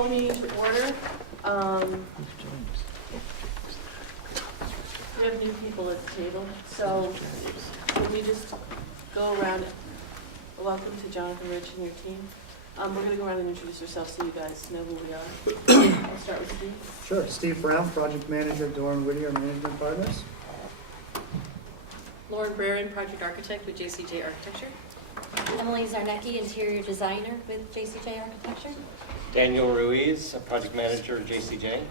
call the meeting to order. We have new people at the table, so can we just go around? Welcome to Jonathan Rich and your team. We're going to go around and introduce ourselves so you guys know who we are. I'll start with Steve. Sure. Steve Brown, Project Manager, Doran Whittier Management Partners. Lauren Brerin, Project Architect with JCJ Architecture. Emily Zarnecki, Interior Designer with JCJ Architecture. Daniel Ruiz, a Project Manager at JCJ.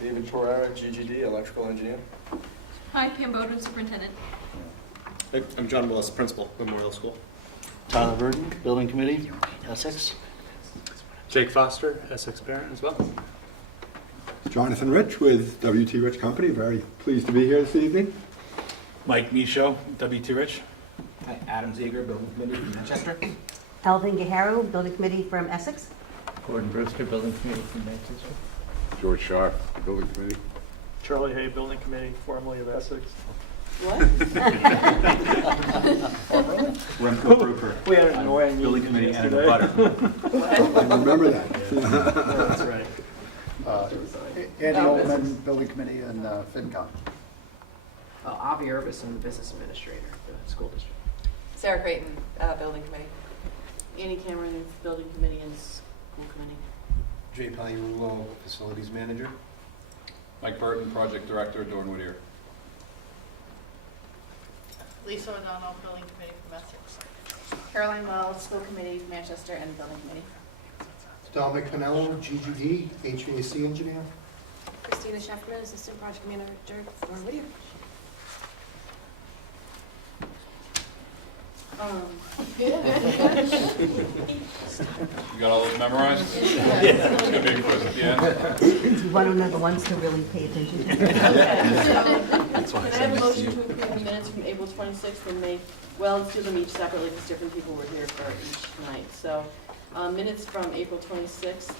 David Torrara, GGD, Electrical Engineer. Hi, Pam Bowden, Superintendent. I'm John Willis, Principal, Memorial School. Tyler Verdon, Building Committee, Essex. Jake Foster, Essex parent as well. Jonathan Rich with WT Rich Company. Very pleased to be here this evening. Mike Michaud, WT Rich. Hi, Adam Zager, Building Committee from Manchester. Alvin Guerrero, Building Committee from Essex. Gordon Brewster, Building Committee from Manchester. George Sharp, Building Committee. Charlie Hay, Building Committee, formerly of Essex. What? Remco Brooker, We had an annoying Building Committee and a yesterday. butter. I remember that. That's right. Andy Oldman, Building Committee and FinCom. Avi Urbis, I'm the Business Administrator for the school district. Sarah Creighton, Building Committee. Annie Cameron, Building Committee and School Committee. Jay Pagliarulo, Facilities Manager. Mike Burton, Project Director, Doran Whittier. Lisa O'Donnell, Building Committee from Essex. Caroline Wells, School Committee, Manchester, and Building Committee. Dominic Pinello, GGD, HVAC Engineer. Christina Scheffner, Assistant Project Manager for Whittier. You got all those memorized? Yeah. It's going to be a quiz at the end. You want to know the ones to really pay attention to. Okay, so can I have a motion to approve the minutes from April 26th and May? Well, let's do them each separately because different people were here for each night. So minutes from April 26th.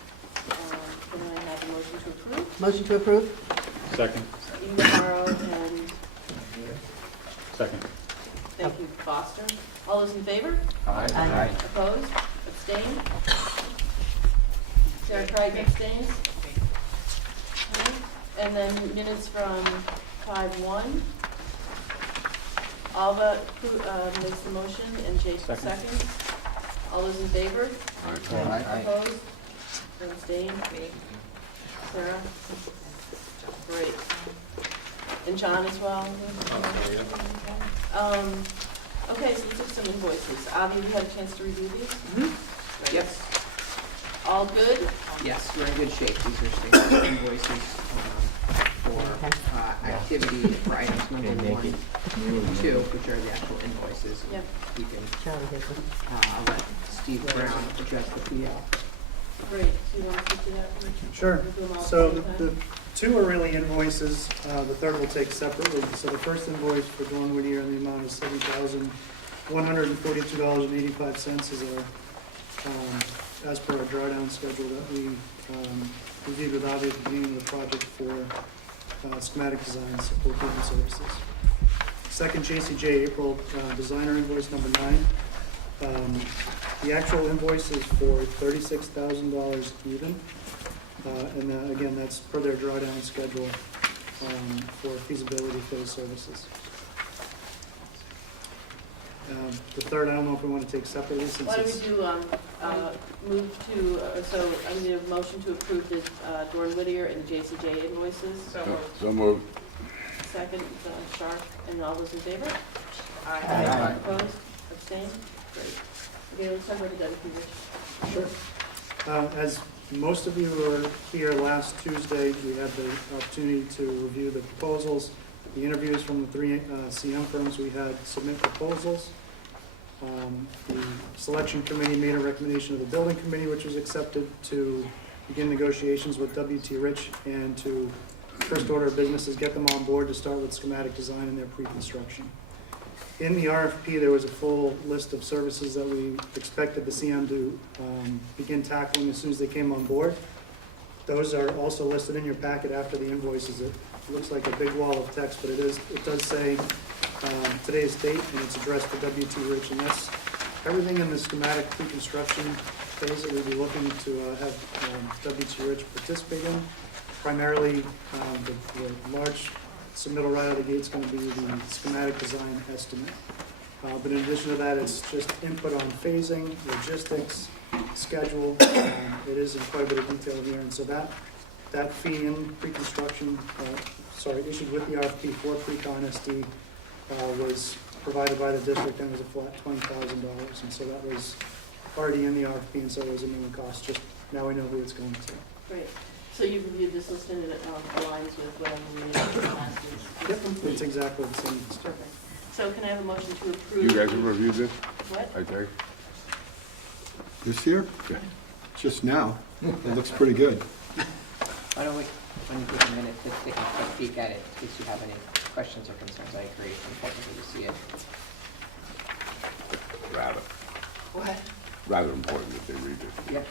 Can I have a motion to approve? Motion to approve. Second. Ibarro and Second. thank you, Foster. All those in favor? Aye. Opposed? Abstained? Sarah Craig abstains. Okay. And then minutes from 5-1. Alva makes the motion and Jake seconds. All those in favor? Opposed? Abstained? Sarah? Great. And John as well? Okay, so we took some invoices. Avi, you had a chance to review these? Mm-hmm. Yes. All good? Yes, we're in good shape. These are standard invoices for activity for items number 1 and 2, which are the actual invoices. Yep. We can Charlie Hickman. I'll let Steve Brown address the PL. Great. Do you want to speak to that? Sure. We'll do them all So at the same the time. two are really invoices. The third we'll take separately. So the first invoice for Doran Whittier in the amount of $7,142.85 is our, as per our drawdown schedule that we reviewed with Avi at the beginning of the project for schematic design support building services. Second JCJ April designer invoice number 9. The actual invoice is for $36,000 even. And again, that's per their drawdown schedule for feasibility for the services. The third, I don't know if we want to take separately since Why don't it's... we do move to, so I need a motion to approve the Doran Whittier and the JCJ invoices. So moved. Second, Sharp, and all those in favor? Aye. Opposed? Abstained? Great. Okay, let's talk about the WP Rich. Sure. As most of you were here last Tuesday, we had the opportunity to review the proposals, the interviews from the 3 CM firms. We had submit proposals. The selection committee made a recommendation of the building committee, which was accepted, to begin negotiations with WT Rich and to first order of business is get them on board to start with schematic design and their pre-construction. In the RFP, there was a full list of services that we expected the CM to begin tackling as soon as they came on board. Those are also listed in your packet after the invoices. It looks like a big wall of text, but it does say today's date, and it's addressed to WT Rich, and that's everything in the schematic pre-construction phase that we'll be looking to have WT Rich participate in. Primarily, the large submittal right out of the gate is going to be the schematic design estimate. But in addition to that, it's just input on phasing, logistics, schedule. It is in quite a bit of detail here, and so that fee in pre-construction, issued with the RFP for pre-con SD was provided by the district and was a flat $20,000, and so that was already in the RFP, and so it was a known cost. Just now we know who it's going to. Great. So you reviewed this list and it aligns with whatever we did last week? Yep, it's exactly the same. Perfect. So can I have a motion to approve? You guys have reviewed this, What? I think? This year? Yeah. Just now. It looks pretty good. Why don't we, when you take a minute to take a quick peek at it, in case you have any questions or concerns, I agree, it's important to see it. What? Rather important that they read it. Yep.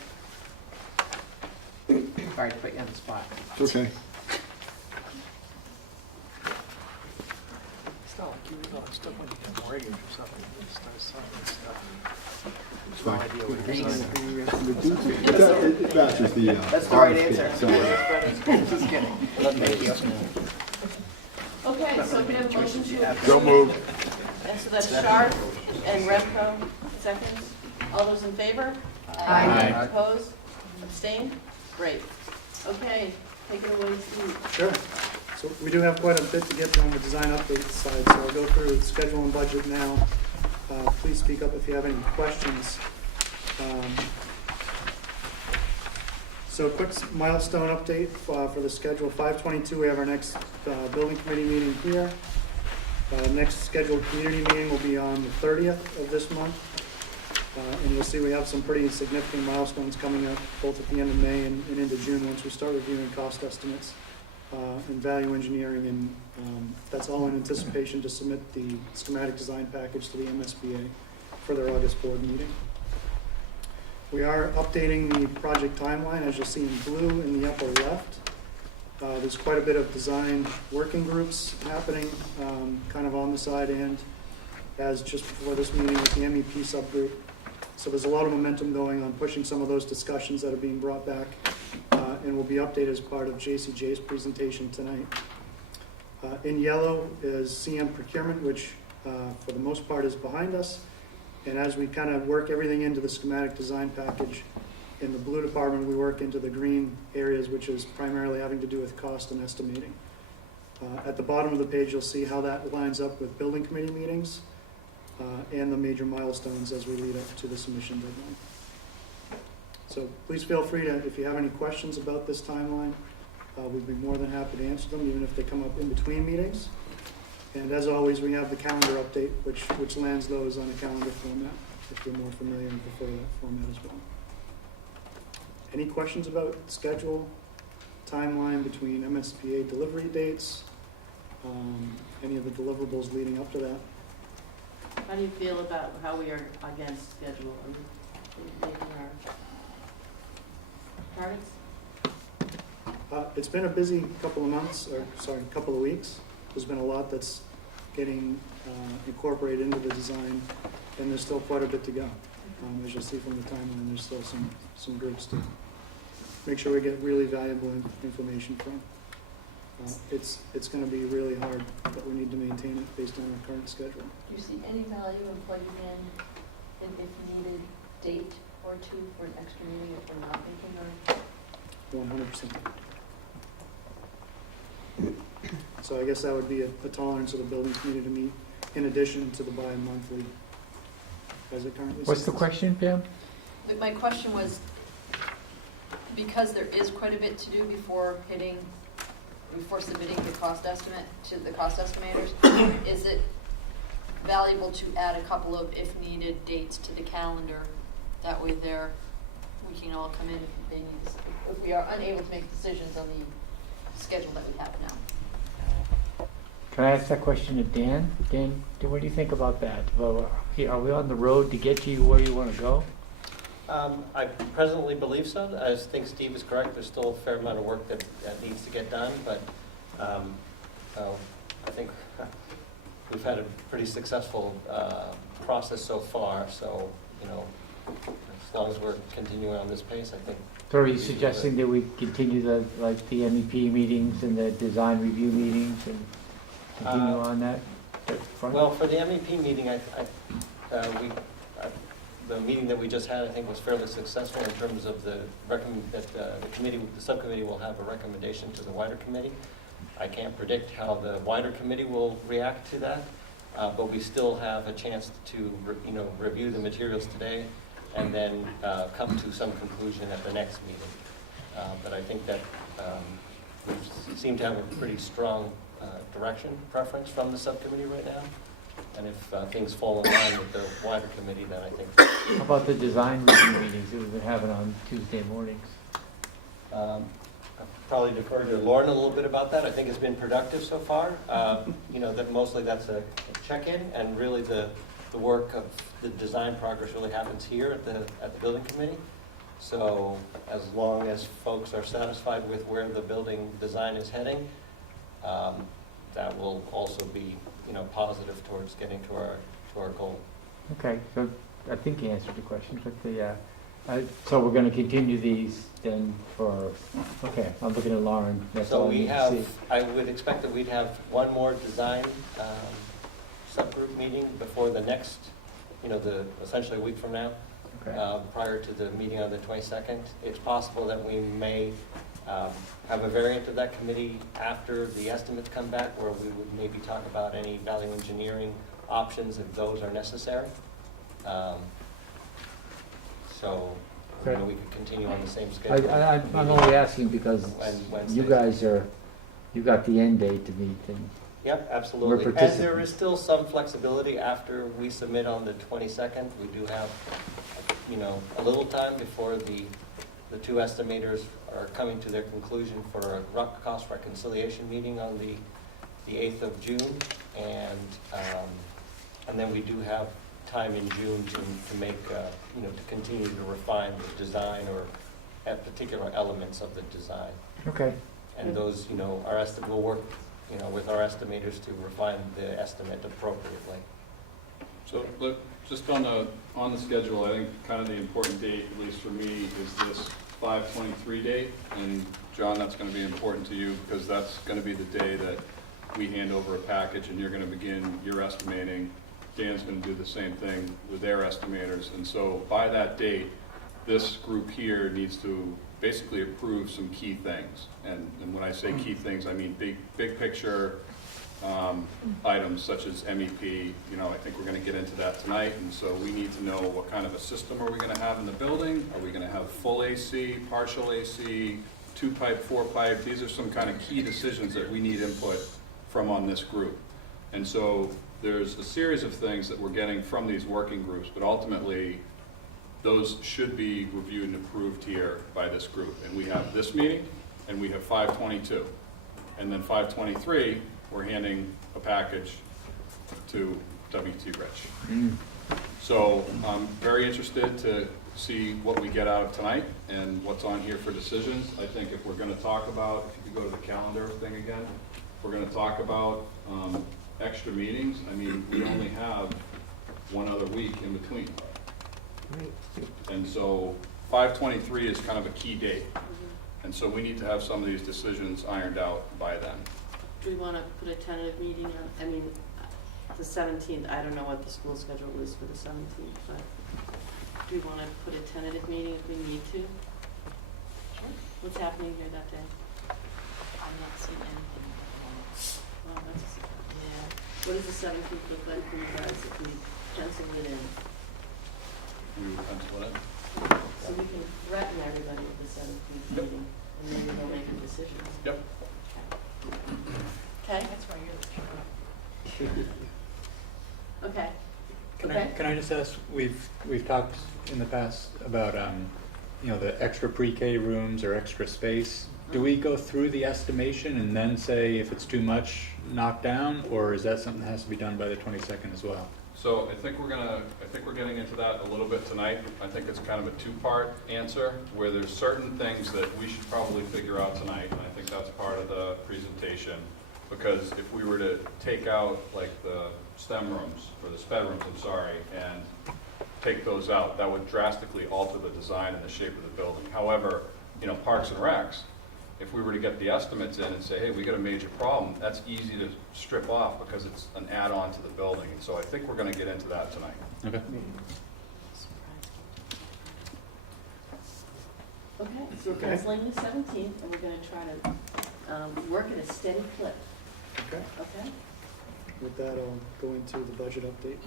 Sorry to put you on the spot. It's okay. It's fine. It matches the That's the right RFP, answer. so- Just kidding. Thank you. Okay, so can I have a motion to approve? Don't move. And so that's Sharp and Remco, seconds. All those in favor? Aye. Opposed? Abstained? Great. Okay, take it away, Steve. Sure. So we do have quite a bit to get to on the design update side, so I'll go through schedule and budget now. Please speak up if you have any questions. So quick milestone update for the schedule. 5/22, we have our next building committee meeting here. Next scheduled community meeting will be on the 30th of this month. And you'll see we have some pretty significant milestones coming up, both at the end of May and into June, once we start reviewing cost estimates and value engineering, and that's all in anticipation to submit the schematic design package to the MSBA for their August board meeting. We are updating the project timeline, as you'll see in blue in the upper left. There's quite a bit of design working groups happening, kind of on the side and as just before this meeting with the MEP subgroup. So there's a lot of momentum going on pushing some of those discussions that are being brought back and will be updated as part of JCJ's presentation tonight. In yellow is CM procurement, which for the most part is behind us. And as we kind of work everything into the schematic design package, in the blue department, we work into the green areas, which is primarily having to do with cost and estimating. At the bottom of the page, you'll see how that lines up with building committee meetings and the major milestones as we lead up to the submission deadline. So please feel free to, if you have any questions about this timeline, we'd be more than happy to answer them, even if they come up in between meetings. And as always, we have the calendar update, which lands those on a calendar format, if you're more familiar and prefer that format as well. Any questions about schedule, timeline between MSBA delivery dates, any of the deliverables leading up to that? How do you feel about how we are against schedule? Are we making our targets? It's been a busy couple of months, couple of weeks. There's been a lot that's getting incorporated into the design, and there's still quite a bit to go. As you'll see from the timeline, there's still some groups to make sure we get really valuable information from. It's going to be really hard, but we need to maintain it based on our current schedule. Do you see any value in plugging in an if needed date or two for an extra meeting if we're not making our? 100%. So I guess that would be a tolerance of the building committee to meet in addition to the bi-monthly as it currently stands. What's the question, Pam? My question was, because there is quite a bit to do before submitting the cost estimate to the cost estimators, is it valuable to add a couple of if needed dates to the calendar? That way we can all come in if we are unable to make decisions on the schedule that we have now. Can I ask that question to Dan? Dan, what do you think about that? Well, are we on the road to get you where you want to go? I presently believe so. I think Steve is correct. There's still a fair amount of work that needs to get done, but I think we've had a pretty successful process so far, so you know, as long as we're continuing on this pace, I think. So are you suggesting that we continue the, like, the MEP meetings and the design review meetings and continue on that front? Well, for the MEP meeting, the meeting that we just had, I think, was fairly successful in terms of the subcommittee will have a recommendation to the wider committee. I can't predict how the wider committee will react to that, but we still have a chance to, review the materials today and then come to some conclusion at the next meeting. But I think that we seem to have a pretty strong preference from the subcommittee right now. And if things fall in line with the wider committee, then I think. How about the design review meetings that we've been having on Tuesday mornings? I'll probably defer to Lauren a little bit about that. I think it's been productive so far. That mostly that's a check-in, and really the work of the design progress really happens here at the building committee. So as long as folks are satisfied with where the building design is heading, that will also be, positive towards getting to our goal. Okay, so I think you answered the question, but so we're going to continue these then for, okay, I'm looking at Lauren. That's So all I we need to have, see. I would expect that we'd have one more design subgroup meeting before the next, essentially a week from now, Okay. prior to the meeting on the 22nd. It's possible that we may have a variant of that committee after the estimates come back, where we would maybe talk about any value engineering options if those are necessary. So, Okay. we could continue on the same schedule. I'm only asking because Wednesdays. you guys you got the end date to meet and. Yep, We're absolutely. And participants. there is still some flexibility after we submit on the 22nd. We do have, a little time before the two estimators are coming to their conclusion for a cost reconciliation meeting on the 8th of June. And then we do have time in June to make, to continue to refine the design or at particular elements of the design. Okay. And those, we'll work, with our estimators to refine the estimate appropriately. So, look, just on the schedule, I think kind of the important date, at least for me, is this 5/23 date. And John, that's going to be important to you because that's going to be the day that we hand over a package and you're going to begin your estimating. Dan's going to do the same thing with their estimators. And so by that date, this group here needs to basically approve some key things. And when I say key things, I mean big picture items such as MEP. I think we're going to get into that tonight. And so we need to know what kind of a system are we going to have in the building? Are we going to have full AC, partial AC, 2-pipe, 4-pipe? These are some kind of key decisions that we need input from on this group. And so there's a series of things that we're getting from these working groups, but ultimately those should be reviewed and approved here by this group. And we have this meeting, and we have 5/22. And then 5/23, we're handing a package to WT Rich. So I'm very interested to see what we get out of tonight and what's on here for decisions. I think if we're going to talk about, if you could go to the calendar thing again, if we're going to talk about extra meetings, I mean, we only have one other week in between. And so 5/23 is kind of a key date. And so we need to have some of these decisions ironed out by then. Do we want to put a tentative meeting on, the 17th, I don't know what the school schedule is for the 17th, but do we want to put a tentative meeting if we need to? What's happening here that day? I'm not seeing anything. Well, what does the 17th look like for you guys if we pencil it in? We will pencil it in. So we can threaten everybody at the 17th meeting, and then we'll make a decision. Yep. Okay? That's why you're the Okay. Can I just ask, we've talked in the past about, the extra pre-K rooms or extra space. Do we go through the estimation and then say if it's too much, knock down, or is that something that has to be done by the 22nd as well? So I think we're getting into that a little bit tonight. I think it's kind of a two-part answer where there's certain things that we should probably figure out tonight, and I think that's part of the presentation. Because if we were to take out like the STEM rooms, or the SPED rooms, I'm sorry, and take those out. That would drastically alter the design and the shape of the building. However, Parks and Recs, if we were to get the estimates in and say, hey, we got a major problem, that's easy to strip off because it's an add-on to the building. And so I think we're going to get into that tonight. Okay. Okay, so we're canceling the 17th, and we're gonna try to work at a steady clip, Okay. okay? With that, I'll go into the budget update.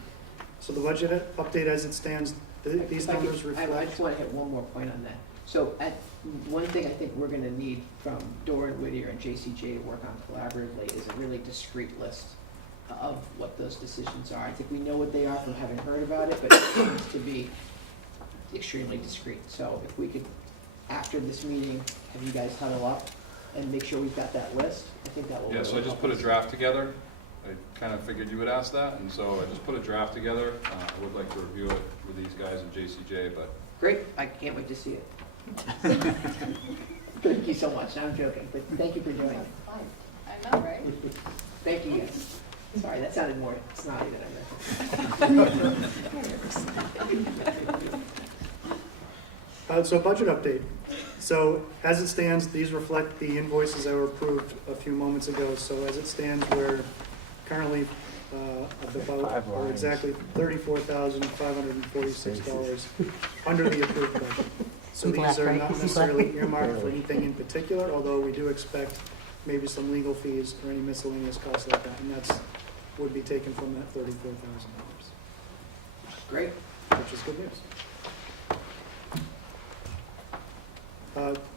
So the budget update as it stands, these numbers I reflect. just want to hit one more point on that. So one thing I think we're going to need from Doran Whittier and JCJ to work on collaboratively is a really discrete list of what those decisions are. I think we know what they are from having heard about it, but it needs to be extremely discrete. So if we could, after this meeting, have you guys huddle up and make sure we've got that list, I think that will. Yeah, so I just put a draft together. I kind of figured you would ask that, and so I just put a draft together. I would like to review it with these guys in JCJ, but. Great, I can't wait to see it. Thank you so much, I'm joking, but thank you for joining. I know, right? Thank you guys. Sorry, that sounded more snotty than I meant. So budget update. So as it stands, these reflect the invoices that were approved a few moments ago. So as it stands, we're currently about, or exactly $34,546 under the approved budget. So these are not necessarily earmarked for anything in particular, although we do expect maybe some legal fees or any miscellaneous costs like that, and that's would be taken from that $34,000. Great. Which is good news.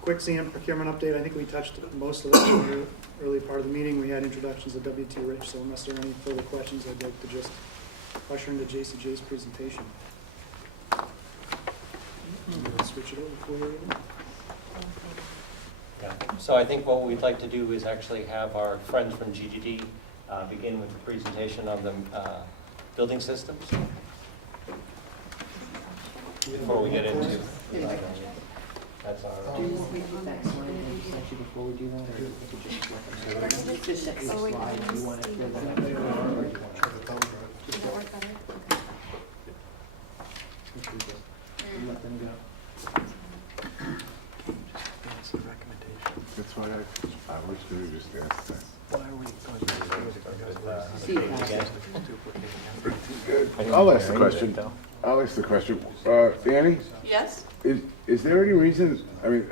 Quick CM procurement update. I think we touched most of it in the early part of the meeting. We had introductions of WT Rich, so unless there are any further questions, I'd like to just usher into JCJ's presentation. Switch it over for you. Yeah. So I think what we'd like to do is actually have our friends from GGD begin with the presentation on the building systems before we get into. That's our. Do you want me to put that slide in section before we do that, or you could just recommend it? Just send me a slide, do you want to fill that up, or do you want to? Does that work better? You let them go. That's the recommendation. That's what I was going to just ask that. Why are we See, I'll ask the question. I'll ask the question. Annie? Yes? Is there any reason, I mean,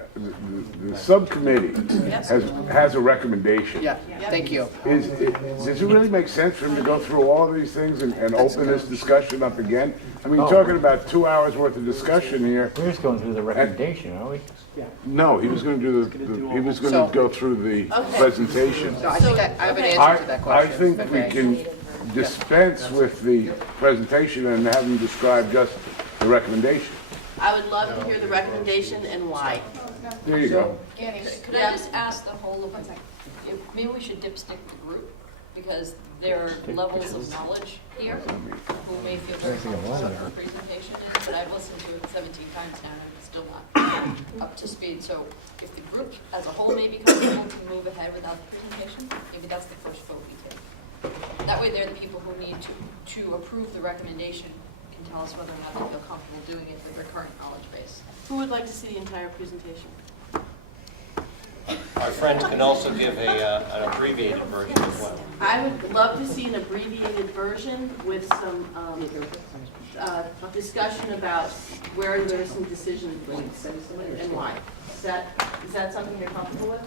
the subcommittee Yes. has a recommendation. yeah, thank you. Does it really make sense for him to go through all of these things and open this discussion up again? I mean, you're talking about 2 hours worth of discussion here. We're just going through the recommendation, aren't we? No, he was going to do he was going to go through the presentation. So I think I have an answer to that question. I think we can dispense with the presentation and have him describe just the recommendation. I would love to hear the recommendation and why. There you go. Could I just ask the whole, if maybe we should dipstick the group, because there are levels of knowledge here who may feel very comfortable with the presentation, but I've listened to it 17 times now and I'm still not up to speed. So if the group as a whole may be comfortable to move ahead without the presentation, maybe that's the first vote we take. That way they're the people who need to approve the recommendation can tell us whether or not they feel comfortable doing it with their current knowledge base. Who would like to see the entire presentation? Our friends can also give an abbreviated version as well. I would love to see an abbreviated version with some discussion about where there are some decision points and why. Is that something you're comfortable with?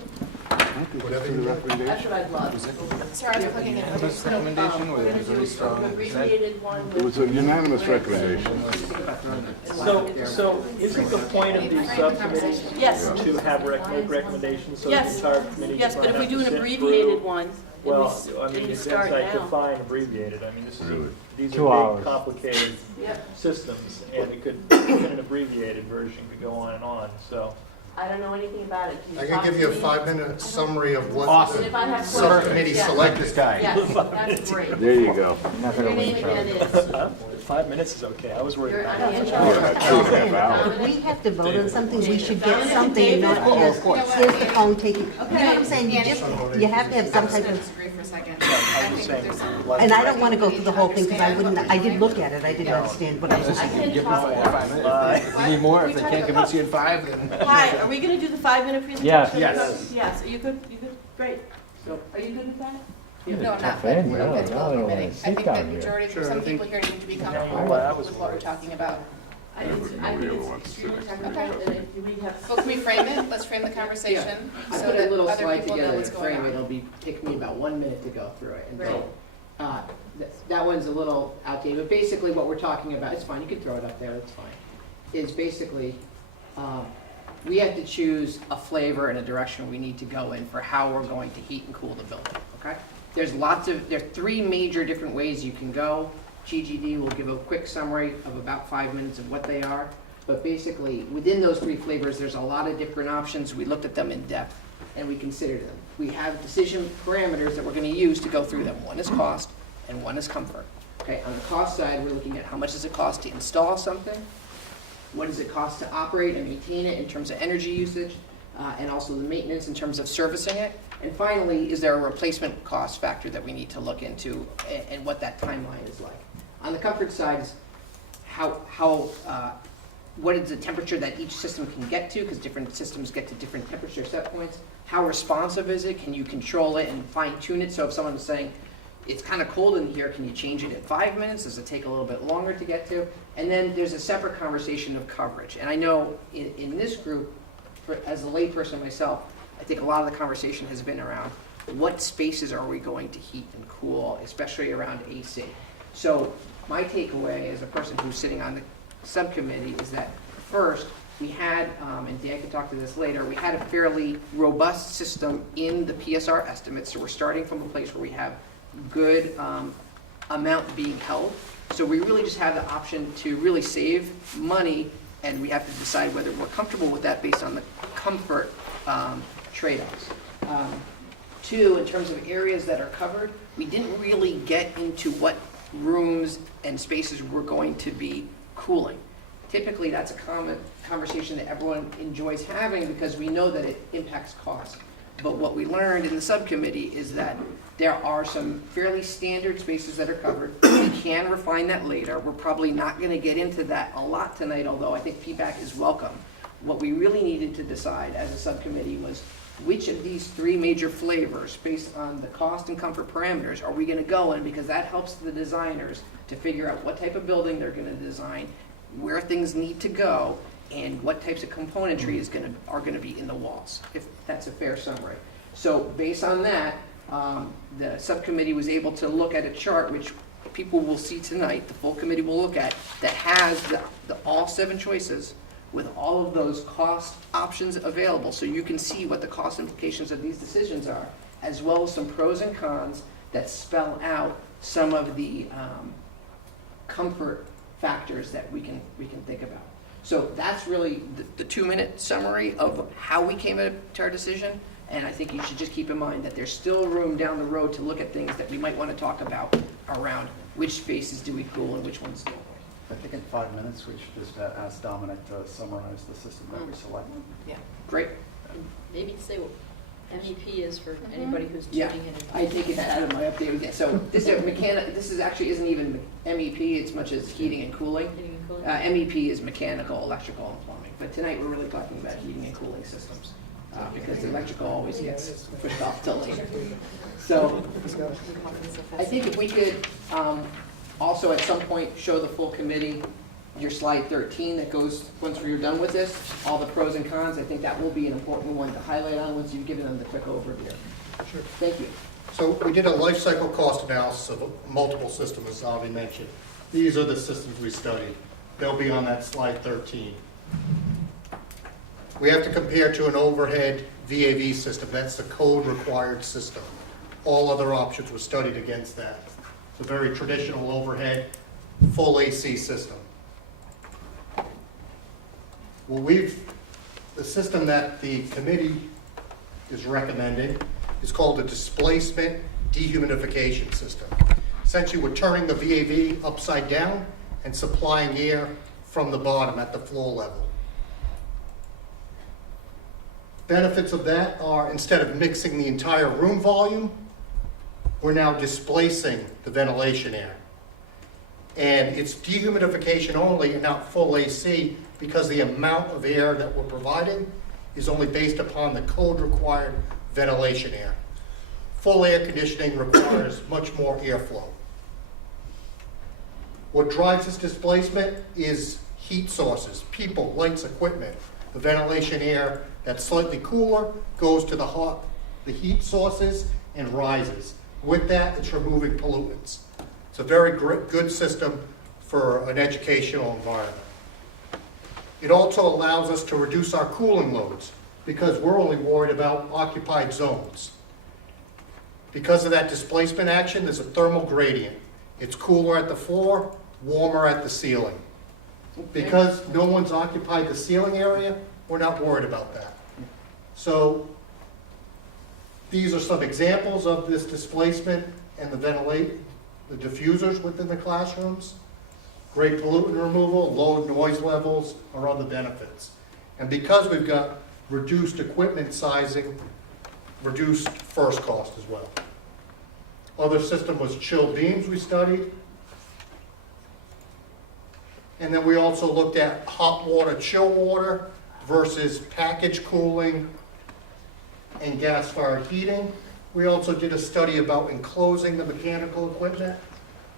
Whatever the recommendation. That's what I'd love. Sorry, I'm looking at We're going to do an abbreviated one It was a unanimous recommendation. So isn't the point of these subcommittees Yes. to have recommendations so Yes. the entire committee Yes, can but if we have do to an sit abbreviated through? one, Well, I and mean, we it's start like now. define abbreviated. I mean, Really? these 2 are hours. big, complicated Yep. systems, and it could, even an abbreviated version could go on and on, so. I don't know anything about it. Can I talk can give to you a me? 5-minute summary of what And if I have the subcommittee questions, selected. This guy. yes, that's great. There you go. I'm not Your gonna name win, again Charlie. is? 5 minutes is okay. I was worried You're about on it. the Yeah, 2.5 hours. If we have to vote on something, we should get something and not just, here's the phone taking, you know what I'm saying? You have to have some type of second. I I was think saying, there's some. And I don't want to go through the whole thing because I wouldn't, I did look at it, I didn't understand what I was. I can Give them talk. 5 minutes. If we need more, if they can't convince you in 5, then. Hi, are we gonna do the 5-minute presentation? Yes. Yes. Yes, you good, great. So, are you good with that? You're No, a not tough that. end, We're no, good. no, I don't I wanna think sit the down here. majority, Sure, some I think- people here need to be Well, comfortable I was with what we're worried. talking about. I think it's extremely technical, and do we have? Well, can we frame it? Let's frame the conversation I so put a that little other slide people know together what's to going frame it, on. it'll take me about 1 minute to go through it. And Right. so, that one's a little outdated, but basically what we're talking about, it's fine, you can throw it up there, it's fine, is basically, we have to choose a flavor and a direction we need to go in for how we're going to heat and cool the building, okay? There are 3 major different ways you can go. GGD will give a quick summary of about 5 minutes of what they are. But basically, within those 3 flavors, there's a lot of different options. We looked at them in depth, and we considered them. We have decision parameters that we're going to use to go through them. One is cost, and one is comfort. Okay, on the cost side, we're looking at how much does it cost to install something, what does it cost to operate and maintain it in terms of energy usage, and also the maintenance in terms of servicing it. And finally, is there a replacement cost factor that we need to look into, and what that timeline is like. On the comfort side, is what is the temperature that each system can get to, because different systems get to different temperature set points. How responsive is it? Can you control it and fine tune it? So if someone is saying, it's kind of cold in here, can you change it in 5 minutes? Does it take a little bit longer to get to? And then there's a separate conversation of coverage. And I know in this group, as a layperson myself, I think a lot of the conversation has been around what spaces are we going to heat and cool, especially around AC. So my takeaway as a person who's sitting on the subcommittee is that first, we had, and Dan can talk to this later, we had a fairly robust system in the PSR estimates. So we're starting from a place where we have good amount being held. So we really just have the option to really save money, and we have to decide whether we're comfortable with that based on the comfort trade-offs. 2, in terms of areas that are covered, we didn't really get into what rooms and spaces we're going to be cooling. Typically, that's a common conversation that everyone enjoys having because we know that it impacts cost. But what we learned in the subcommittee is that there are some fairly standard spaces that are covered. We can refine that later. We're probably not going to get into that a lot tonight, although I think feedback is welcome. What we really needed to decide as a subcommittee was which of these 3 major flavors, based on the cost and comfort parameters, are we going to go in, because that helps the designers to figure out what type of building they're going to design, where things need to go, and what types of componentry are going to be in the walls, if that's a fair summary. So based on that, the subcommittee was able to look at a chart, which people will see tonight, the full committee will look at, that has all 7 choices with all of those cost options available, so you can see what the cost implications of these decisions are, as well as some pros and cons that spell out some of the comfort factors that we can think about. So that's really the 2-minute summary of how we came to our decision, and I think you should just keep in mind that there's still room down the road to look at things that we might want to talk about around which spaces do we cool and which ones don't. I think in 5 minutes, we should just ask Dominic to summarize the system that we selected. Yeah. Great. Maybe say what MEP is for anybody who's Yeah, tuning in. I take it out of my update again. So this is actually isn't even MEP as much as heating and cooling. Heating and cooling? MEP is mechanical, electrical, and plumbing. But tonight, we're really talking about heating and cooling systems, because the electrical always gets pushed off till later. So I think if we could also at some point show the full committee your slide 13 that goes, once we're done with this, all the pros and cons. I think that will be an important one to highlight on once you've given them the quick overview. Sure. Thank you. So we did a life cycle cost analysis of multiple systems, as Avi mentioned. These are the systems we studied. They'll be on that slide 13. We have to compare to an overhead VAV system. That's the code-required system. All other options were studied against that. It's a very traditional overhead, full AC system. Well, the system that the committee is recommending is called a displacement dehumidification system. Essentially, we're turning the VAV upside down and supplying air from the bottom at the floor level. Benefits of that are, instead of mixing the entire room volume, we're now displacing the ventilation air. And it's dehumidification only and not full AC because the amount of air that we're providing is only based upon the code required ventilation air. Full air conditioning requires much more airflow. What drives this displacement is heat sources, people, lights, equipment. The ventilation air that's slightly cooler goes to the heat sources and rises. With that, it's removing pollutants. It's a very good system for an educational environment. It also allows us to reduce our cooling loads because we're only worried about occupied zones. Because of that displacement action, there's a thermal gradient. It's cooler at the floor, warmer at the ceiling. Because no one's occupied the ceiling area, we're not worried about that. So these are some examples of this displacement and the diffusers within the classrooms. Great pollutant removal, low noise levels are other benefits. And because we've got reduced equipment sizing, reduced first cost as well. Other system was chill beams we studied. And then we also looked at hot water, chill water versus package cooling and gas-fired heating. We also did a study about enclosing the mechanical equipment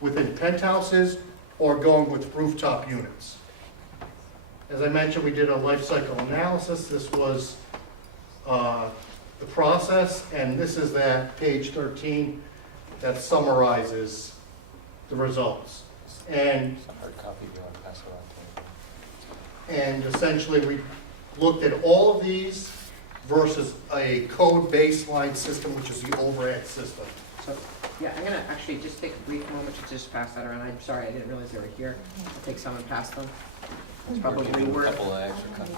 within penthouses or going with rooftop units. As I mentioned, we did a life cycle analysis. This was the process, and this is that page 13 that summarizes the results. And It's a hard copy, you want to pass it around to me? And essentially, we looked at all of these versus a code baseline system, which is the overhead system. So, yeah, I'm gonna actually just take a brief moment to just pass that around. I'm sorry, I didn't realize they were here. I'll take some and pass them. It's Or probably give you a worth. couple of extra copies.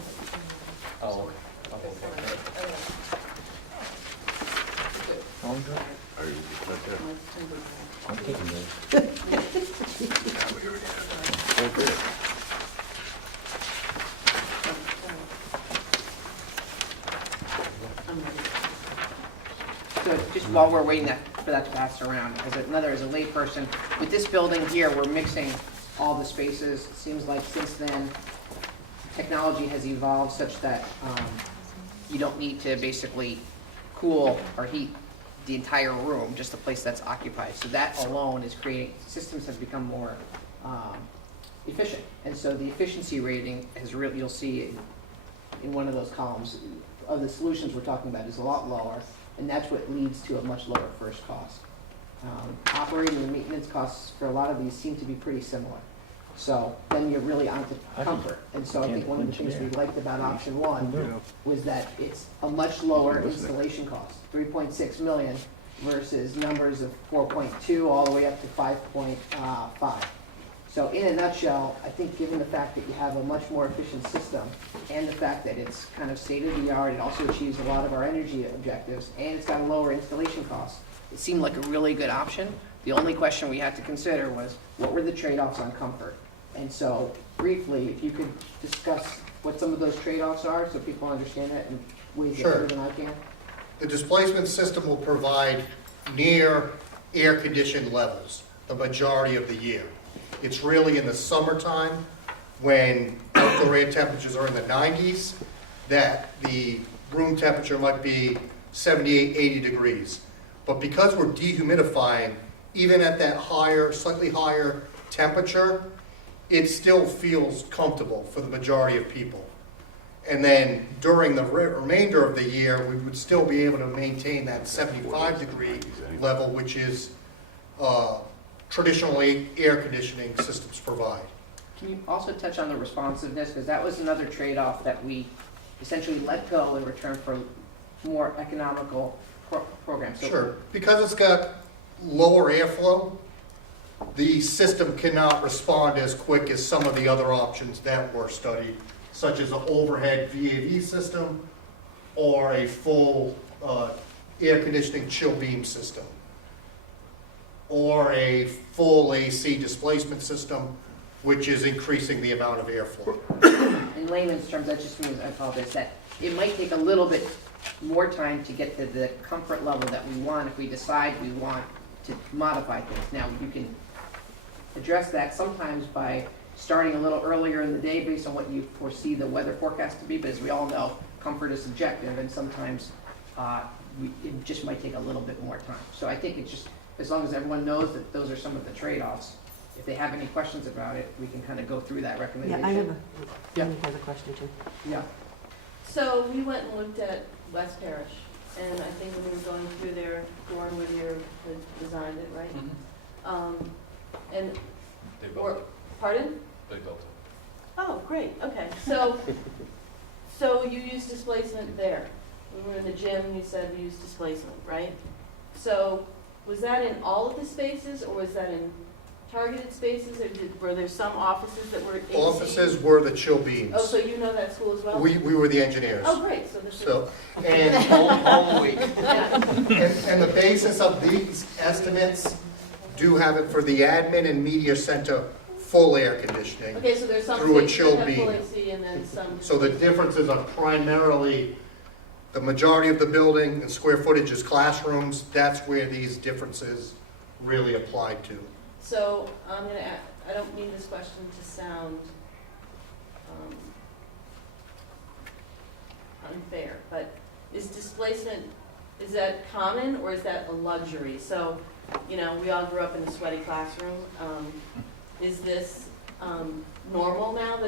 Oh, okay. I'm taking those. So just while we're waiting for that to pass around, as a layperson, with this building here, we're mixing all the spaces. It seems like since then, technology has evolved such that you don't need to basically cool or heat the entire room, just the place that's occupied. So that alone is creating, systems have become more efficient. And so the efficiency rating has really, you'll see in one of those columns of the solutions we're talking about is a lot lower, and that's what leads to a much lower first cost. Operating and maintenance costs for a lot of these seem to be pretty similar. So then you're really onto comfort. And so I think one of the things we liked about option one was that it's a much lower installation cost, 3.6 million versus numbers of 4.2 all the way up to 5.5. So in a nutshell, I think given the fact that you have a much more efficient system and the fact that it's kind of state-of-the-art, it also achieves a lot of our energy objectives, and it's got a lower installation cost, it seemed like a really good option. The only question we had to consider was, what were the trade-offs on comfort? And so briefly, if you could discuss what some of those trade-offs are so people understand it and ways that better than I can. The displacement system will provide near air-conditioned levels the majority of the year. It's really in the summertime when outdoor air temperatures are in the 90s that the room temperature might be 78, 80 degrees. But because we're dehumidifying, even at that higher, slightly higher temperature, it still feels comfortable for the majority of people. And then during the remainder of the year, we would still be able to maintain that 75-degree level, which is traditionally air conditioning systems provide. Can you also touch on the responsiveness? Because that was another trade-off that we essentially let go in return for more economical programs. So Sure. Because it's got lower airflow, the system cannot respond as quick as some of the other options that were studied, such as an overhead VAV system or a full air conditioning chill beam system, or a full AC displacement system, which is increasing the amount of airflow. in layman's terms, that just means, I apologize, that it might take a little bit more time to get to the comfort level that we want if we decide we want to modify things. Now, you can address that sometimes by starting a little earlier in the day based on what you foresee the weather forecast to be, but as we all know, comfort is subjective, and sometimes it just might take a little bit more time. So I think it's just, as long as everyone knows that those are some of the trade-offs, if they have any questions about it, we can kind of go through that recommendation. Yeah, I have Yeah. another question too. Yeah. So we went and looked at West Parish, and I think when we were going through there, Doran Whittier had designed it, right? And, They or, pardon? They built it. Oh, great, okay. So, so you use displacement there. We were in the gym, you said you used displacement, right? So was that in all of the spaces, or was that in targeted spaces, or were there some offices that were AC? Offices were the chill beams. Oh, so you know that school as well? We were the engineers. Oh, great, so this So, is. and only. Yeah. And the basis of these estimates do have it for the admin and media center full air conditioning. Okay, so there's some through a spaces chill that have full beam. AC and then some. So the differences are primarily, the majority of the building and square footage is classrooms. That's where these differences really apply to. So I'm gonna, I don't mean this question to sound unfair, but is displacement, is that common or is that a luxury? So, you know, we all grew up in a sweaty classroom. Is this normal now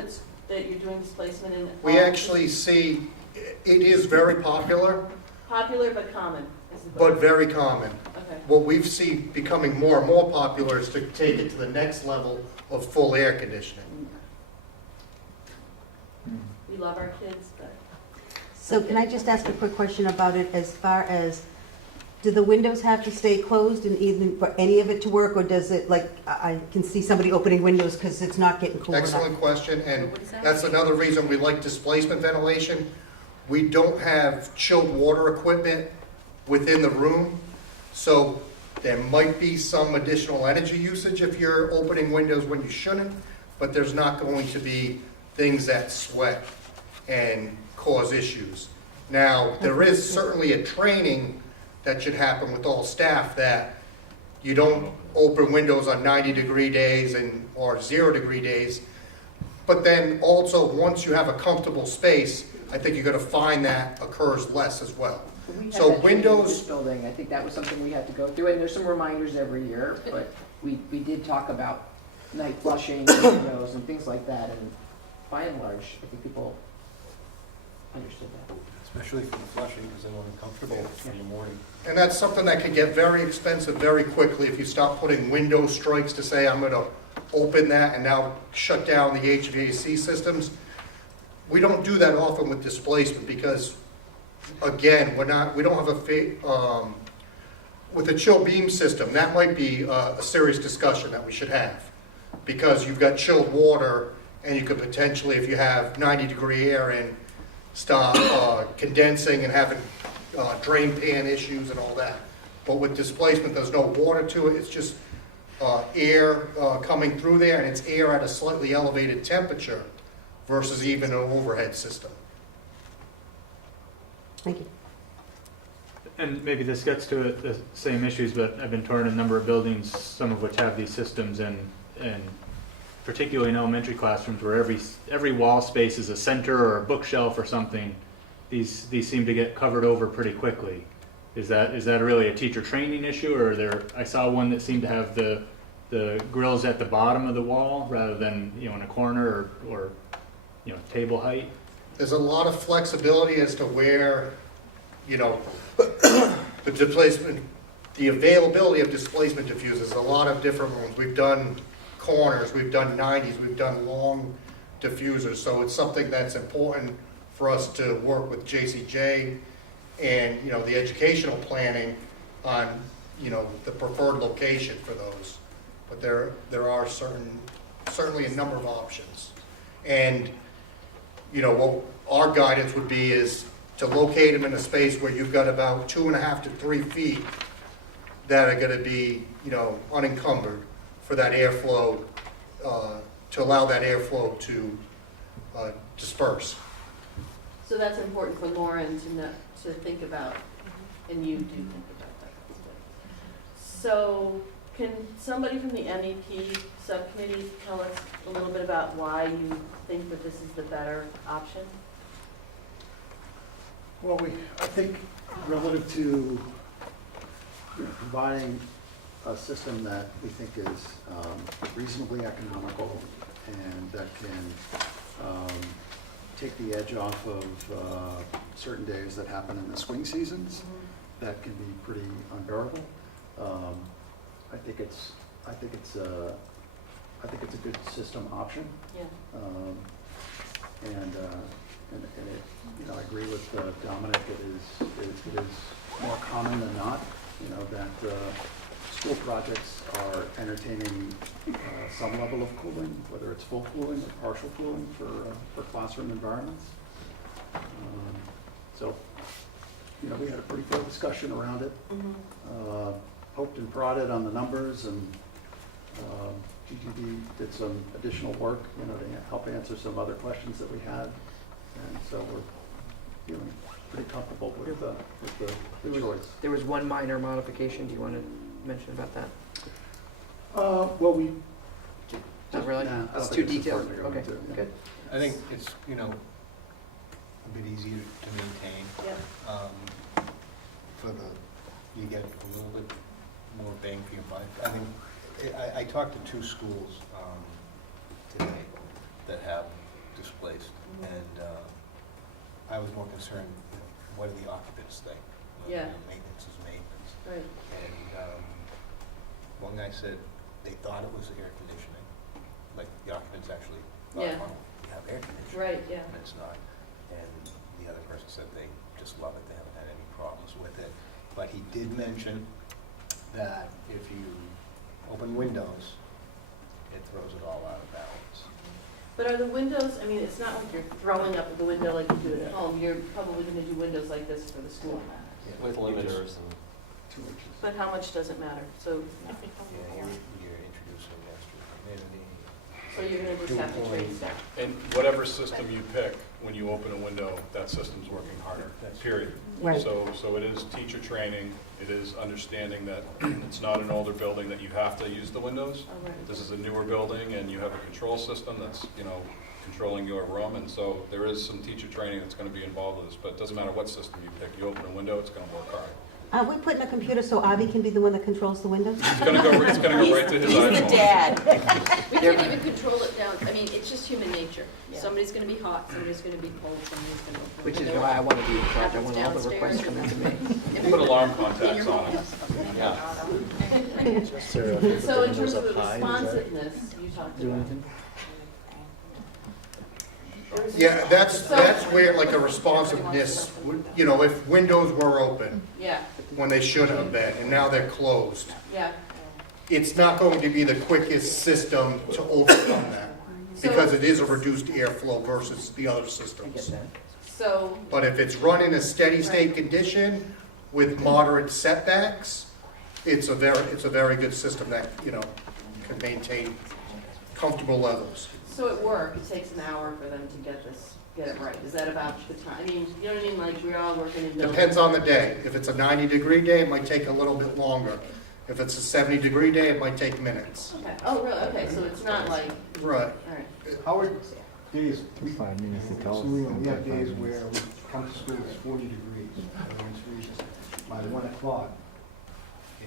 that you're doing displacement in? We actually see, it is very popular, Popular but common is the but very common. Okay. What we've seen becoming more and more popular is to take it to the next level of full air conditioning. We love our kids, but. So can I just ask a quick question about it as far as, do the windows have to stay closed and even for any of it to work, or does it, like, I can see somebody opening windows because it's not getting cool enough? Excellent question, and that's another reason we like displacement ventilation. We don't have chilled water equipment within the room, so there might be some additional energy usage if you're opening windows when you shouldn't, but there's not going to be things that sweat and cause issues. Now, there is certainly a training that should happen with all staff that you don't open windows on 90-degree days or 0-degree days. But then also, once you have a comfortable space, I think you're going to find that occurs less as well. We had So that training in windows, this building, I think that was something we had to go through, and there's some reminders every year, but we did talk about night flushing, windows, and things like that, and by and large, I think people understood that. Especially for the flushing, because they want to be comfortable in the morning. and that's something that can get very expensive very quickly if you start putting window strikes to say, I'm going to open that and now shut down the HVAC systems. We don't do that often with displacement because, again, we don't have with a chill beam system, that might be a serious discussion that we should have. Because you've got chilled water and you could potentially, if you have 90-degree air in, start condensing and having drain pan issues and all that. But with displacement, there's no water to it, it's just air coming through there, and it's air at a slightly elevated temperature versus even an overhead system. Thank you. And maybe this gets to the same issues, but I've been touring a number of buildings, some of which have these systems, and particularly in elementary classrooms where every wall space is a center or a bookshelf or something, these seem to get covered over pretty quickly. Is that really a teacher training issue, or I saw one that seemed to have the grills at the bottom of the wall rather than in a corner or table height? There's a lot of flexibility as to where, the displacement, the availability of displacement diffusers, a lot of different ones. We've done corners, we've done 90s, we've done long diffusers, so it's something that's important for us to work with JCJ and, the educational planning on, the preferred location for those. But there are certainly a number of options. And, what our guidance would be is to locate them in a space where you've got about 2.5 to 3 feet that are going to be, unencumbered for that airflow, to allow that airflow to disperse. So that's important for Lauren to think about, and you do think about that. So can somebody from the MEP subcommittee tell us a little bit about why you think that this is the better option? Well, I think relative to providing a system that we think is reasonably economical and that can take the edge off of certain days that happen in the swing seasons, that can be pretty unbearable. I think it's a good system option. Yeah. And it, I agree with Dominic. It is more common than not, that school projects are entertaining some level of cooling, whether it's full cooling or partial cooling for classroom environments. So, we had a pretty full discussion around it. Poked and prodded on the numbers, and GTD did some additional work, to help answer some other questions that we had. And so we're feeling pretty comfortable with the choice. There was one minor modification. Do you want to mention about that? Well, we. Not really? Nah, I It's don't too think detailed? important to go Okay, into, yeah. good. I think it's, a bit easier to maintain. Yeah. For you get a little bit more bang for your buck. I think, I talked to 2 schools today that have displaced, and I was more concerned, what do the occupants think? Yeah. Maintenance is maintenance. Right. And one guy said they thought it was air conditioning, like the occupants actually thought, Yeah. oh, we have air conditioning. Right, yeah. And it's not. And the other person said they just love it, they haven't had any problems with it. But he did mention that if you open windows, it throws it all out of balance. But are the windows, it's not like you're throwing up the window like you do at home. You're probably going to do windows like this for the school. With limiters and. 2 inches. But how much does it matter? So, Yeah, you're introducing extra humidity. so you're going to just have to trade stuff. And whatever system you pick, when you open a window, that system's working harder, period. Right. So it is teacher training, it is understanding that it's not an older building that you have to use the windows. Oh, right. This is a newer building and you have a control system that's, controlling your room. And so there is some teacher training that's going to be involved with this, but it doesn't matter what system you pick. You open a window, it's going to work hard. Are we putting a computer so Avi can be the one that controls the windows? It's going to go right to his iPhone. He's the dad. We can't even control it down. It's just human nature. Yeah. Somebody's going to be hot, somebody's going to be cold, somebody's going to open the Which is window. why I want to be in charge. I want all the Happens requests downstairs. coming to me. Put alarm contacts on it. Yeah. So in terms of the responsiveness, you talked about. Yeah, that's where like a responsiveness, if windows were open Yeah, when they should have been, and now they're closed, yeah. it's not going to be the quickest system to overcome that, because it is a reduced airflow versus the other systems. So, But if it's run in a steady state condition with moderate setbacks, it's a very good system that, can maintain comfortable levels. so at work, it takes an hour for them to get it right. Is that about the time? You know what I mean? Like, we're all working in buildings. Depends on the day. If it's a 90-degree day, it might take a little bit longer. If it's a 70-degree day, it might take minutes. Okay. Oh, really? Okay, so it's not like, Right. all right. Howard, days, 5 minutes to tell us. we have days where we come to school, it's 40 degrees, and it's freezing. By 1 o'clock,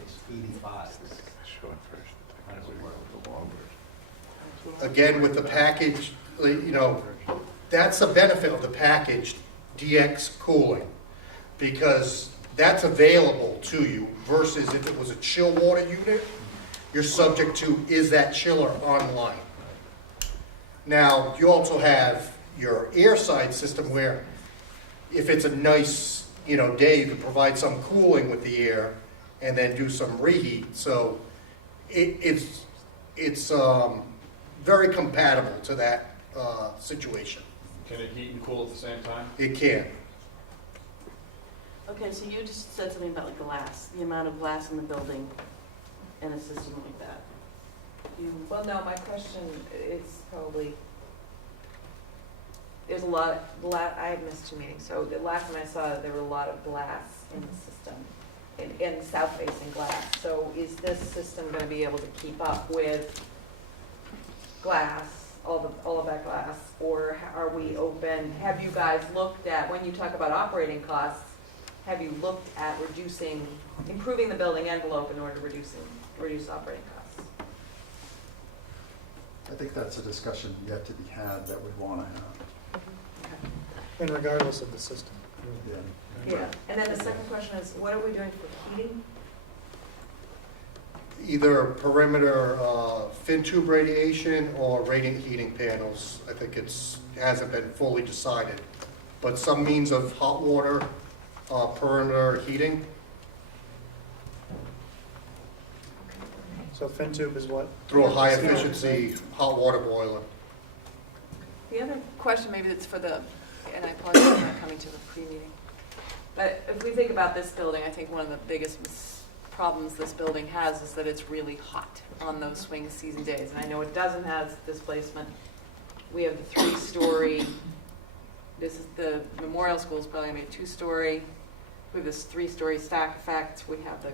it's 85. Again, with the package, that's a benefit of the packaged DX cooling, because that's available to you versus if it was a chill water unit, you're subject to, is that chiller online? Now, you also have your airside system where if it's a nice, day, you can provide some cooling with the air and then do some reheat. So it's very compatible to that situation. Can it heat and cool at the same time? It can. Okay, so you just said something about like glass, the amount of glass in the building and a system like that. Well, no, my question is probably, there's a lot, I missed 2 meetings, so the last time I saw it, there were a lot of glass in the system. in south-facing glass. So is this system going to be able to keep up with glass, all of that glass? Or are we open, have you guys looked at, when you talk about operating costs, have you looked at improving the building envelope in order to reduce operating costs? I think that's a discussion yet to be had that we'd want to have. And regardless of the system. Yeah, and then the second question is, what are we doing for heating? Either perimeter fin tube radiation or radiant heating panels. I think hasn't been fully decided. But some means of hot water, perimeter heating. So fin tube is what? Through a high efficiency hot water boiler. The other question maybe that's for and I apologize for not coming to the pre-meeting, but if we think about this building, I think one of the biggest problems this building has is that it's really hot on those swing season days. And I know it doesn't have displacement. We have the 3-story, this is the Memorial School is probably going to be a 2-story. We have this 3-story stack effect. We have the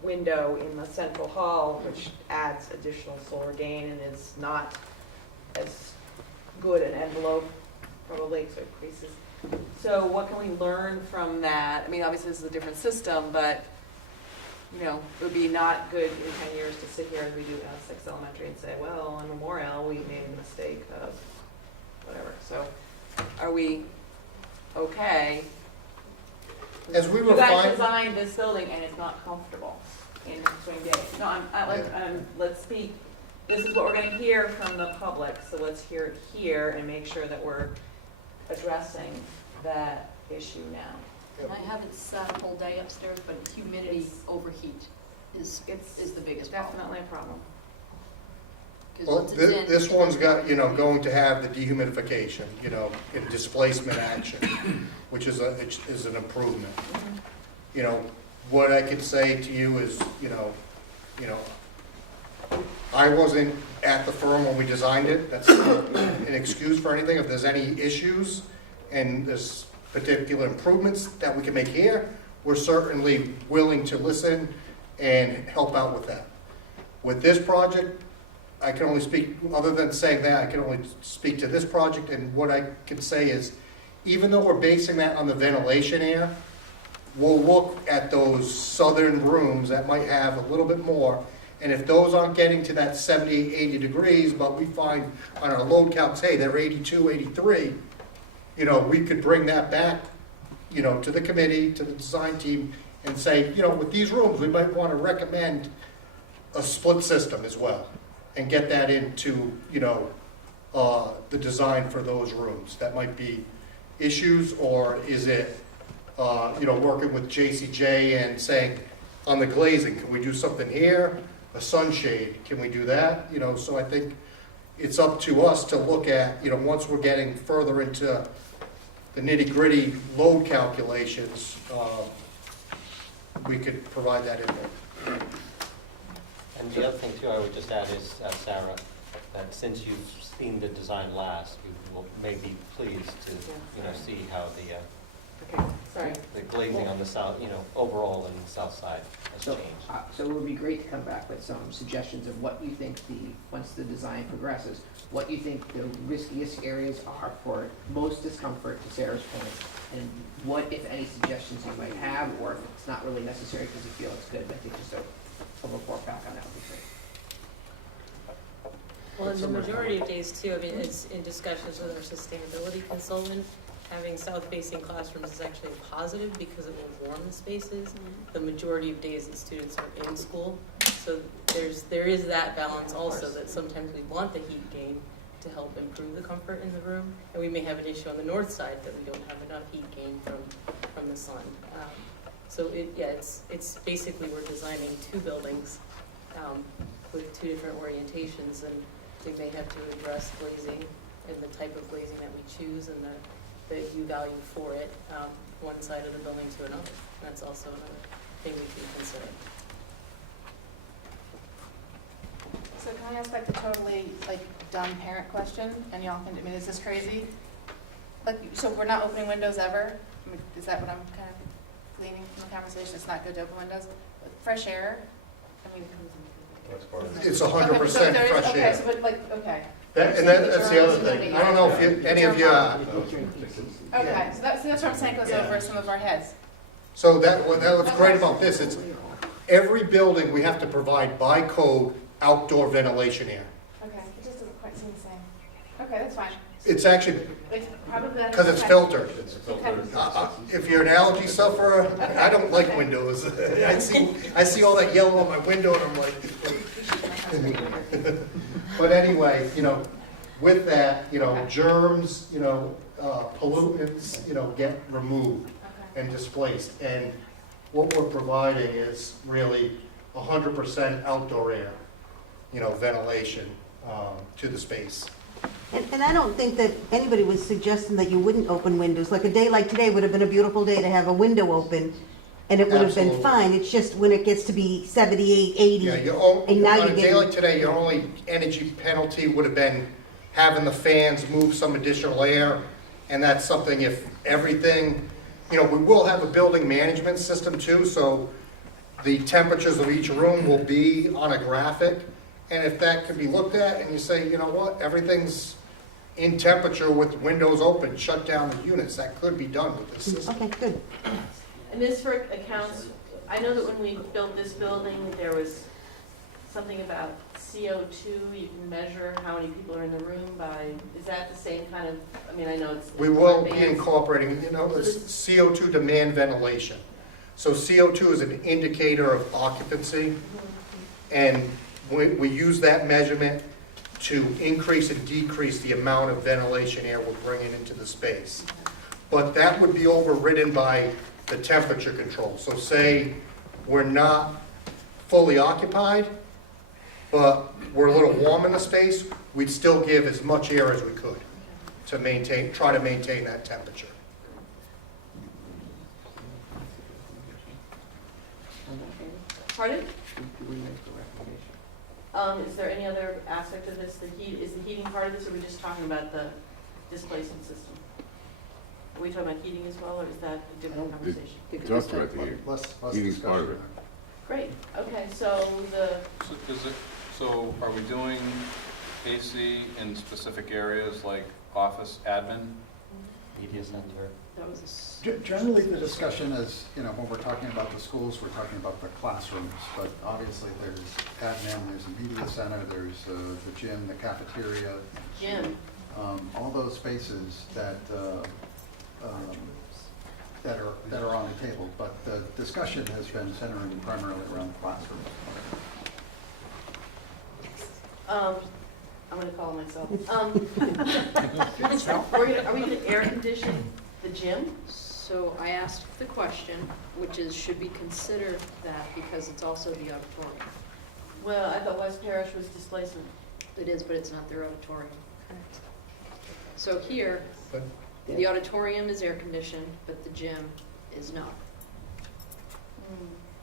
window in the central hall, which adds additional solar gain and is not as good an envelope, probably, so it increases. So what can we learn from that? I mean, obviously this is a different system, but it would be not good in 10 years to sit here as we do at Essex Elementary and say, well, on Memorial, we made a mistake of whatever. So are we okay? As we You were guys designed this building and it's not comfortable in swing days. No, let's speak. This is what we're going to hear from the public, so let's hear it here and make sure that we're addressing that issue now. And I haven't sat a whole day upstairs, but humidity overheat is the biggest problem. Definitely a problem. 'Cause Well, once it's in, this one's got, going to have the dehumidification, in displacement action, which is an improvement. What I could say to you is, I wasn't at the firm when we designed it. That's not an excuse for anything. If there's any issues and there's particular improvements that we can make here, we're certainly willing to listen and help out with that. With this project, I can only speak, other than saying that, I can only speak to this project, and what I can say is, even though we're basing that on the ventilation air, we'll look at those southern rooms that might have a little bit more, and if those aren't getting to that 70, 80 degrees, but we find on our load counts, hey, they're 82, 83, we could bring that back, to the committee, to the design team, and say, with these rooms, we might want to recommend a split system as well, and get that into, the design for those rooms. That might be issues, or is it, working with JCJ and saying, on the glazing, can we do something here? A sunshade, can we do that? So I think it's up to us to look at, once we're getting further into the nitty-gritty load calculations, we could provide that input. And the other thing too, I would just add is, Sarah, that since you've seen the design last, you may be pleased to, see how the glazing on the south, overall on the south side has changed. So it would be great to come back with some suggestions of what you think once the design progresses, what you think the riskiest areas are for most discomfort, to Sarah's point, and what, if any, suggestions you might have, or if it's not really necessary because you feel it's good, I think just a report back on that would be great. Well, in the majority of days too, it's in discussions with our sustainability consultant, having south-facing classrooms is actually a positive because it will warm the spaces. The majority of days that students are in school. So there is that balance also, that sometimes we want the heat gain to help improve the comfort in the room. And we may have an issue on the north side that we don't have enough heat gain from the sun. So it's basically we're designing two buildings with two different orientations, and we may have to address glazing and the type of glazing that we choose and the U value for it, one side of the building to another. That's also another thing we can consider. So can I ask like the totally dumb parent question, and y'all can, is this crazy? So we're not opening windows ever? Is that what I'm kind of gleaning from the conversation, it's not good to open windows. But fresh air, I mean. It's 100% Okay, fresh okay, air. so but like, okay. That's the other thing. I don't know if any of you, Okay, so that's what I'm saying goes over some of our heads. so what's great about this, it's every building, we have to provide by code outdoor ventilation air. Okay, it just doesn't quite seem the same. Okay, that's fine. It's actually, It's probably better. because it's Okay. filtered. Okay. If you're an allergy sufferer, I don't like windows. I see all that yellow on my window and I'm like. But anyway, with that, germs, pollutants, get removed and displaced. And what we're providing is really 100% outdoor air, ventilation to the space. And I don't think that anybody was suggesting that you wouldn't open windows. Like a day like today would have been a beautiful day to have a window open, and it would have been Absolutely. fine. It's just when it gets to be 78, 80, Yeah, and now on you're a day getting... like today, your only energy penalty would have been having the fans move some additional air, and that's something if everything, we will have a building management system too, so the temperatures of each room will be on a graphic, and if that could be looked at and you say, you know what, everything's in temperature with windows open, shut down the units, that could be done with this system. Okay, good. And this for accounts, I know that when we built this building, there was something about CO2, you can measure how many people are in the room by, is that the same kind of, I know it's. We will be incorporating, this CO2 demand ventilation. So CO2 is an indicator of occupancy, and we use that measurement to increase and decrease the amount of ventilation air we're bringing into the space. But that would be overridden by the temperature control. So say we're not fully occupied, but we're a little warm in the space, we'd still give as much air as we could to try to maintain that temperature. Pardon? Is there any other aspect of this? Is the heating part of this, or are we just talking about the displacement system? Are we talking about heating as well, or is that a different conversation? Talked about the heating. Heating's part of it. Great, okay, so So are we doing AC in specific areas like office admin? Media center. that was Generally, the discussion is, when we're talking about the schools, we're talking about the classrooms, but obviously there's admin, there's a media center, there's the gym, the cafeteria. gym. All those spaces that are on the table, but the discussion has been centering primarily around the classrooms. I'm gonna call myself. Are we gonna air condition the gym? So I asked the question, which is, should we consider that because it's also the auditorium? Well, I thought West Parish was displacement. It is, but it's not their auditorium. So here, But the auditorium is air conditioned, but the gym is not.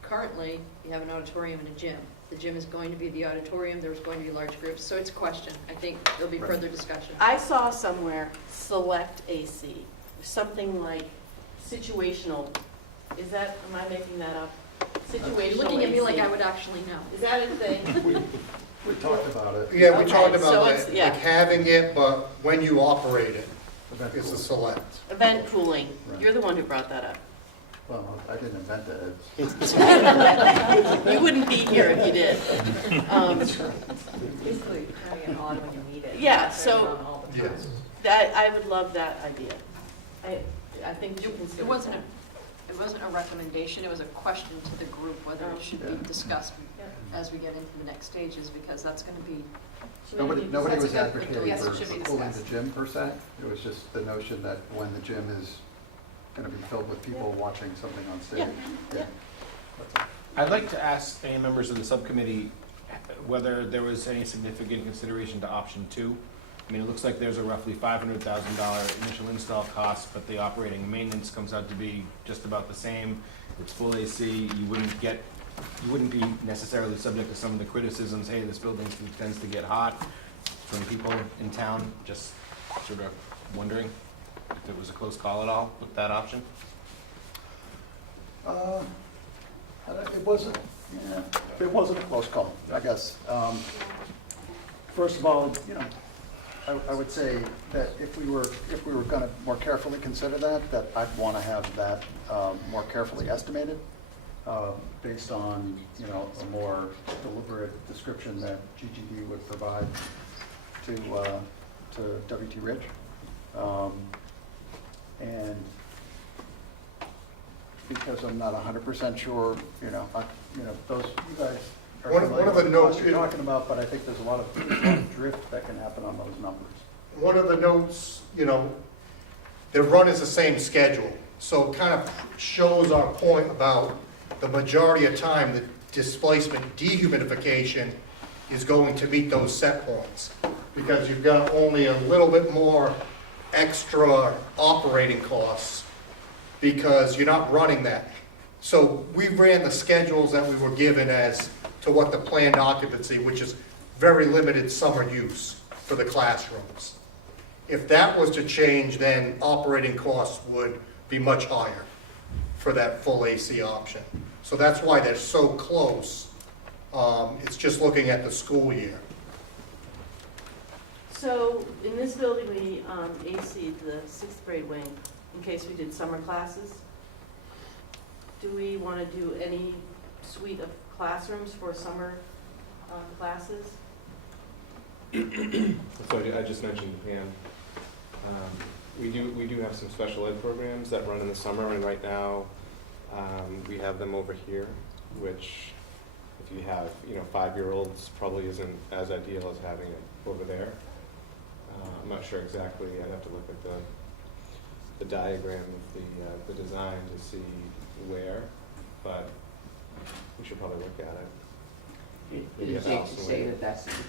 Currently, you have an auditorium and a gym. The gym is going to be the auditorium, there's going to be large groups, so it's a question. I think there'll be further discussion. I saw somewhere select AC, something like situational. Is that, am I making that up? Situational You're looking at me like AC. I would actually know. Is that a thing? We talked about it. Yeah, we Okay, talked so about it's- that, yeah. like having it, but when you operate it, it's a select. Event cooling. Right. You're the one who brought that up. Well, I didn't invent it. You wouldn't be here if you did. Basically, having it on when you need it. Yeah, not so- turning it on all the time. Yes. That, I would love that idea. I think we should consider It wasn't that. it wasn't a recommendation, it was a question to the group whether it should be discussed Yeah. as we get into the next stages, because that's gonna be, Nobody That's was a good- advocating yes, for it should be cooling the discussed. gym per se. It was just the notion that when the gym is going to be filled with people watching something on stage. Yeah. I'd like to ask any members of the subcommittee whether there was any significant consideration to option 2. I mean, it looks like there's a roughly $500,000 initial install cost, but the operating and maintenance comes out to be just about the same. It's full AC. You wouldn't be necessarily subject to some of the criticisms, hey, this building tends to get hot, from people in town. Just sort of wondering if it was a close call at all with that option. It wasn't, it wasn't a close call, I guess. First of all, I would say that if we were going to more carefully consider that I'd want to have that more carefully estimated based on, a more deliberate description that GGD would provide to WT Ridge. And because I'm not 100% sure, those, you guys are One familiar of the with notes what you're talking about, but I think there's a lot of drift that can happen on those numbers. One of the notes, the run is the same schedule, so it kind of shows our point about the majority of time the displacement dehumidification is going to meet those set points, because you've got only a little bit more extra operating costs because you're not running that. So we ran the schedules that we were given as to what the planned occupancy, which is very limited summer use for the classrooms. If that was to change, then operating costs would be much higher for that full AC option. So that's why they're so close. It's just looking at the school year. So in this building, we AC'd the 6th grade wing in case we did summer classes. Do we want to do any suite of classrooms for summer classes? So I just mentioned, we do have some special ed programs that run in the summer, and right now we have them over here, which if you have 5-year-olds probably isn't as ideal as having it over there. I'm not sure exactly. I'd have to look at the diagram of the design to see where, but we should probably look at it. It is safe to say that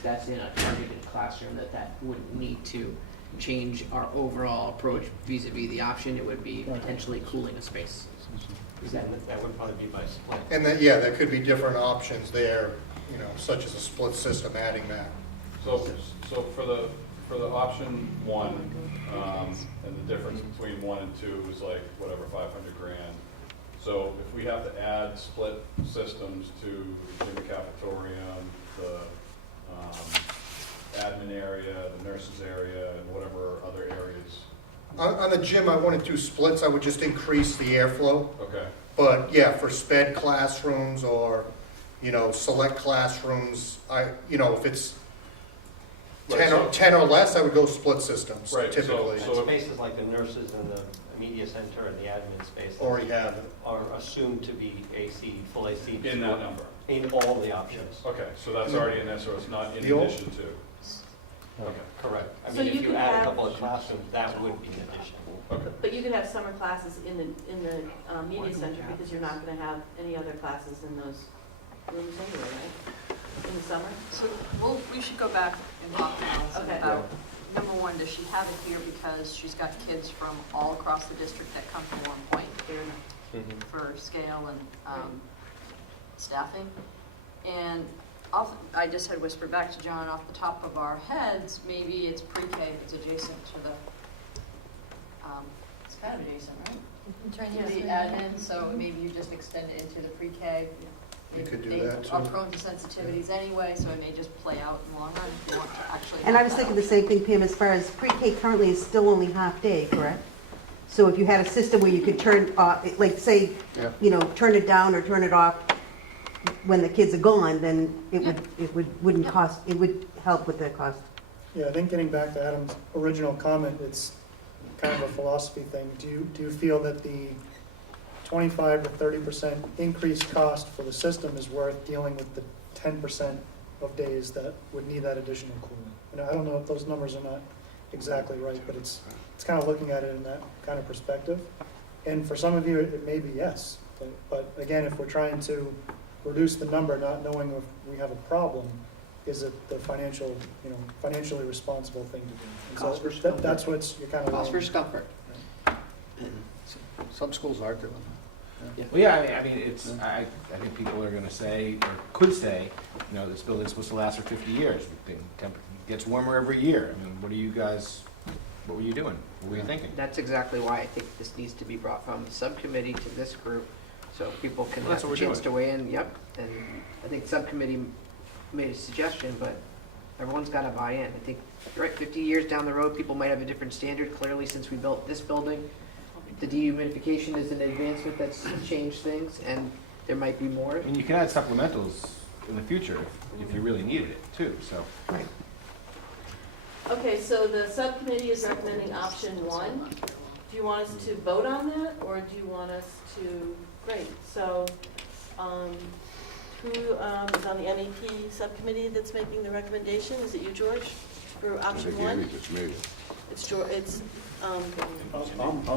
that's in a targeted classroom, that wouldn't need to change our overall approach vis-a-vis the option. It would be potentially cooling a space. That would probably be by split. And then, there could be different options there, such as a split system adding that. So for the option 1, and the difference between 1 and 2 is like whatever, 500 grand. So if we have to add split systems to in the cafetorium, the admin area, the nurses area, and whatever other areas. On the gym, I wanted 2 splits. I would just increase the airflow. Okay. But for sped classrooms or, select classrooms, if it's 10 or less, I would go split systems, right, typically. So spaces like the nurses and the media center and the admin space already have it. Are assumed to be AC, full AC. In that number? In all the options. Okay, so that's already in there, so it's not in addition to? Okay. Correct. I So mean, you if you could add a have- couple of classrooms, that would be an addition. Okay. But you could have summer classes in the media center because you're not going to have any other classes in those rooms anyway, right? In the summer? So we should go back and talk to Allison Okay. about, number one, does she have it here because she's got kids from all across the district that come from Warren Point for scale and staffing? And I just had whispered back to John, off the top of our heads, maybe it's pre-K if it's adjacent to the, it's kind of adjacent, right? To the admin, so maybe you just extend it into the pre-K. You could do They that, too. are prone to sensitivities anyway, so it may just play out in the long run if you want to actually. And I have was that thinking the option. same thing, Pam, as far as pre-K currently is still only half day, correct? So if you had a system where you could turn, like say, turn it down or turn it off when the kids are gone, then wouldn't cost, it would help with the cost. Yeah, I think getting back to Adam's original comment, it's kind of a philosophy thing. Do you feel that the 25 to 30% increased cost for the system is worth dealing with the 10% of days that would need that additional cooling? And I don't know if those numbers are not exactly right, but it's kind of looking at it in that kind of perspective. And for some of you, it may be yes. But again, if we're trying to reduce the number, not knowing if we have a problem, is it the financially responsible thing to do? And Cost so versus comfort. that's what you're kind of. Cost versus comfort. Some schools are doing that. Well, yeah, I mean, it's, I think people are gonna say, or could say, this building's supposed to last for 50 years. It gets warmer every year. I mean, what were you doing? What were you thinking? That's exactly why I think this needs to be brought from the subcommittee to this group so people can That's have what a we're chance to doing. weigh in, yep. And I think subcommittee made a suggestion, but everyone's got to buy in. I think, you're right, 50 years down the road, people might have a different standard. Clearly, since we built this building, the dehumidification is an advancement that's changed things, and there might be more. I mean, you can add supplementals in the future if you really needed it too, so. Okay, so the subcommittee is recommending option 1. Do you want us to vote on that, or do you want us to, great, so, who is on the MEP subcommittee that's making the recommendation? Is it you, George, for option 1? It's me. It's George, it's, I'll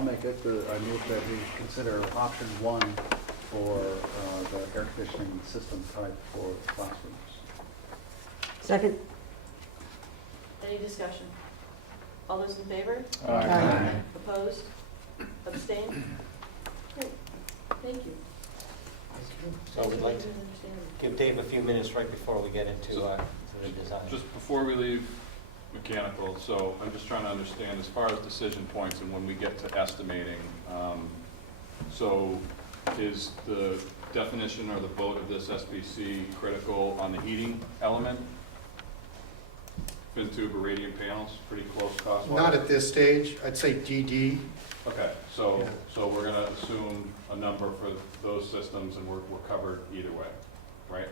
make it. I move that we consider option 1 for the air conditioning system type for classrooms. Second? any discussion? All those in favor? Aye. Opposed? Abstained? Great, thank you. So we'd like to give Dave a few minutes right before we get into to the design. Just before we leave mechanical, so I'm just trying to understand as far as decision points and when we get to estimating, so is the definition or the vote of this SPC critical on the heating element? Fin tube or radiant panels, pretty close cost wise? Not at this stage, I'd say DD. Okay, so we're gonna assume a number for those systems and we're covered either way, right?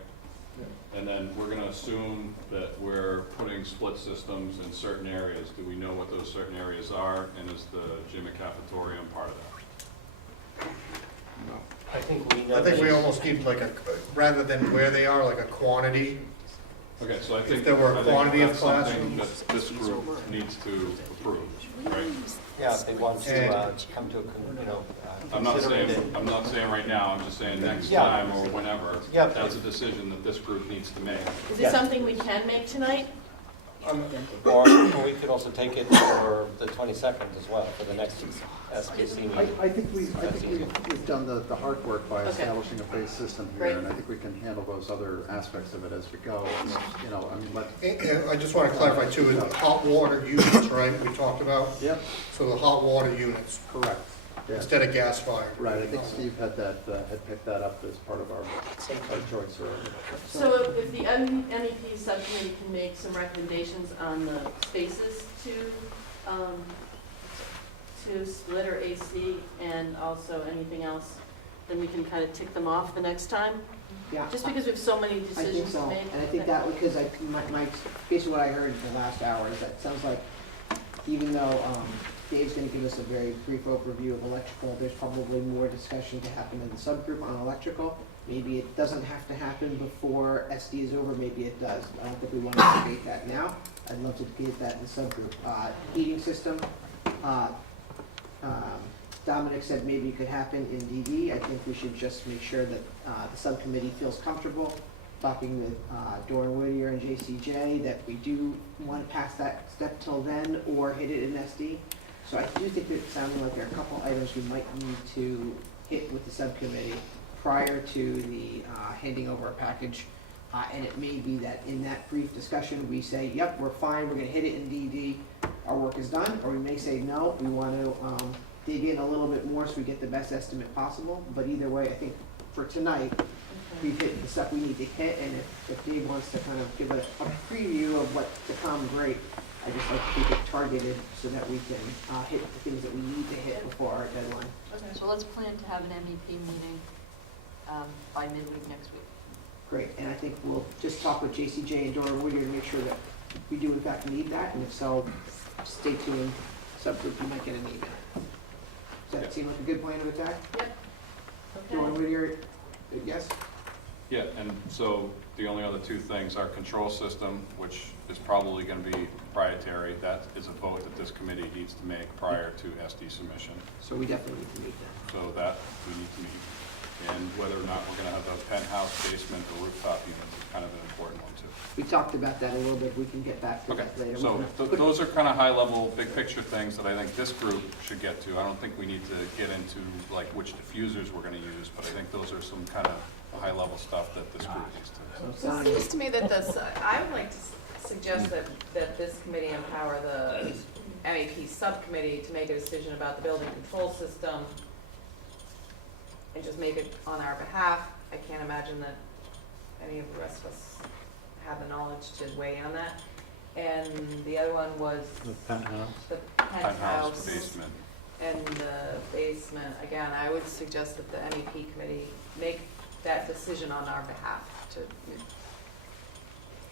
And then we're gonna assume that we're putting split systems in certain areas. Do we know what those certain areas are? And is the gym and cafetorium part of that? No. I think we know. I think that we it's- almost need like rather than where they are, like a quantity. Okay, so I think. If there were a I think quantity of that's something classrooms. that this group needs to approve, right? Yeah, if they want to come to a, I'm not consider saying, it. I'm not saying right now, I'm just saying next Yeah. time or whenever. Yeah. That's a decision that this group needs to make. Is it something we can make tonight? Or we could also take it for the 22nd as well, for the next SPC meeting. I think we've done the hard work by Okay. establishing a base system here, Great. and I think we can handle those other aspects of it as we go. And, you know, I mean, And I just want to clarify too, is the hot water units, right, we talked about? Yep. So the hot water units, Correct. Yeah. instead of gas fired. Right, I think Steve had picked that up as part of our choice earlier. So if the MEP subcommittee can make some recommendations on the spaces to split or AC and also anything else, then we can kind of tick them off the next time? Yeah. Just because we have so many I think decisions so, to make? and I think that, because basically what I heard in the last hour is that it sounds like even though Dave's gonna give us a very brief overview of electrical, there's probably more discussion to happen in the subgroup on electrical. Maybe it doesn't have to happen before SD is over, maybe it does. I don't think we want to debate that now. I'd love to debate that in the subgroup. Heating system, Dominic said maybe it could happen in DD. I think we should just make sure that the subcommittee feels comfortable talking with Doran Whittier and JCJ, that we do want to pass that step till then or hit it in SD. So I do think that it sounded like there are a couple items we might need to hit with the subcommittee prior to the handing over a package. And it may be that in that brief discussion, we say, yep, we're fine, we're gonna hit it in DD, our work is done. Or we may say, no, we want to dig in a little bit more so we get the best estimate possible. But either way, I think for tonight, we've hit the stuff we need to hit. And if Dave wants to kind of give a preview of what's to come, great. I just like to keep it targeted so that we can hit the things that we need to hit before our deadline. So let's plan to have an MEP meeting by midweek next week. Great, and I think we'll just talk with JCJ and Dora Whittier to make sure that we do in fact need that, and if so, stay tuned, subgroup, you might get an email. Does that seem like a good plan of attack? Yep. Dora Okay. Whittier, yes? Yeah, and so the only other two things, our control system, which is probably going to be proprietary, that is a vote that this committee needs to make prior to SD submission. So we definitely need to meet them. So that we need to meet. And whether or not we're going to have a penthouse, basement, or rooftop units is kind of an important one too. We talked about that a little bit, we can get back to Okay, that later. so those are kind of high-level, big-picture things that I think this group should get to. I don't think we need to get into like which diffusers we're going to use, but I think those are some kind of high-level stuff that this group needs to. So it seems to me that I would like to suggest that this committee empower the MEP subcommittee to make a decision about the building control system and just make it on our behalf. I can't imagine that any of the rest of us have the knowledge to weigh in on that. And the other one was The penthouse. the penthouse and the basement. Again, I would suggest that the MEP committee make that decision on our behalf.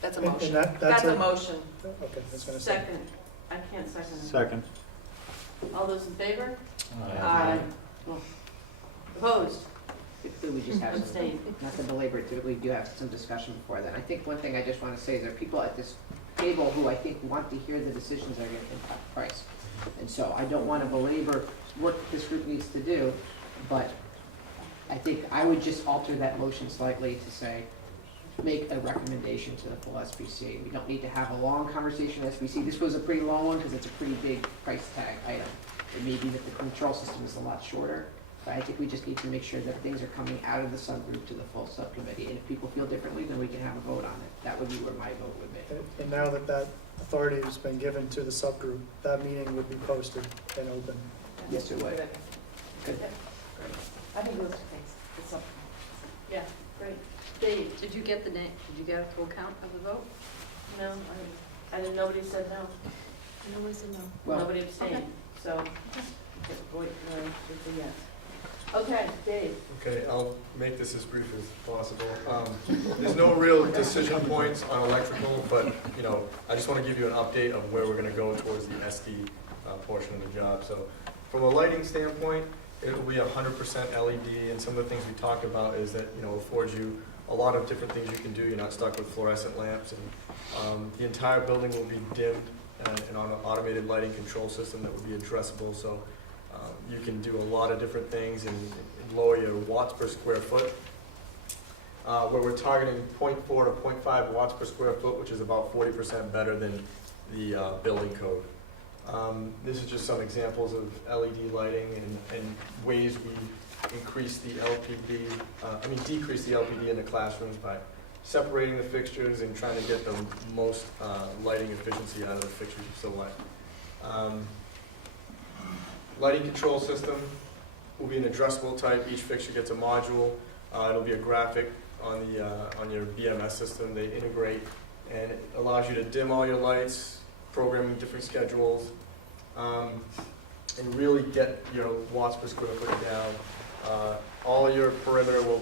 That's a And motion. that's That's a- a motion. Okay, I was gonna say. Second, I can't second it. Second. All those in favor? Aye. Opposed? Typically, we just have some, Abstain. not to belabor it, typically we do have some discussion before then. I think one thing I just want to say is there are people at this table who I think want to hear the decisions that are going to impact price. And so I don't want to belabor what this group needs to do, but I think I would just alter that motion slightly to say, make a recommendation to the full SBC. We don't need to have a long conversation with SBC. This was a pretty long one because it's a pretty big price tag item. It may be that the control system is a lot shorter, but I think we just need to make sure that things are coming out of the subgroup to the full subcommittee. And if people feel differently, then we can have a vote on it. That would be where my vote would be. And now that that authority has been given to the subgroup, that meeting would be posted and open. Yes, it would. Good. I think those things, it's up. Yeah, great. Dave? Did you get did you get a full count of the vote? No, I didn't, nobody said no. Nobody said no. Well, Nobody abstained, so, it's a yes. Okay, Dave? Okay, I'll make this as brief as possible. There's no real decision points on electrical, but, you know, I just want to give you an update of where we're going to go towards the SD portion of the job. So from a lighting standpoint, it will be 100% LED, and some of the things we talked about is that, you know, affords you a lot of different things you can do. You're not stuck with fluorescent lamps, and the entire building will be dimmed and on an automated lighting control system that will be addressable. So you can do a lot of different things and lower your watts per square foot. Where we're targeting 0.4 to 0.5 watts per square foot, which is about 40% better than the building code. This is just some examples of LED lighting and ways we increase the LPD, decrease the LPD in the classrooms by separating the fixtures and trying to get the most lighting efficiency out of the fixtures you select. Lighting control system will be an addressable type. Each fixture gets a module. It'll be a graphic on your BMS system. They integrate, and it allows you to dim all your lights, programming different schedules, and really get your watts per square foot down. All your perimeter will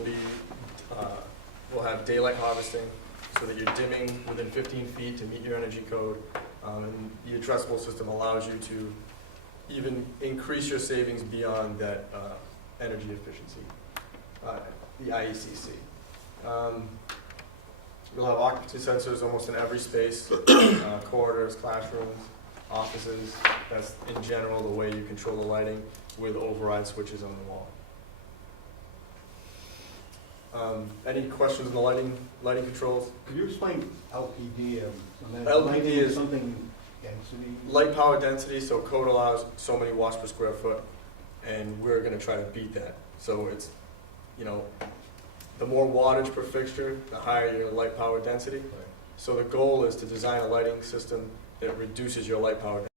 have daylight harvesting, so that you're dimming within 15 feet to meet your energy code. And the addressable system allows you to even increase your savings beyond that energy efficiency, the IECC. You'll have occupancy sensors almost in every space, corridors, classrooms, offices. That's in general the way you control the lighting, with override switches on the wall. Any questions on the lighting controls? Could you explain LPD? LPD is something density. Light power density, so code allows so many watts per square foot, and we're going to try to beat that. So it's, you know, the more wattage per fixture, the higher your light power density. So the goal is to design a lighting system that reduces your light power density.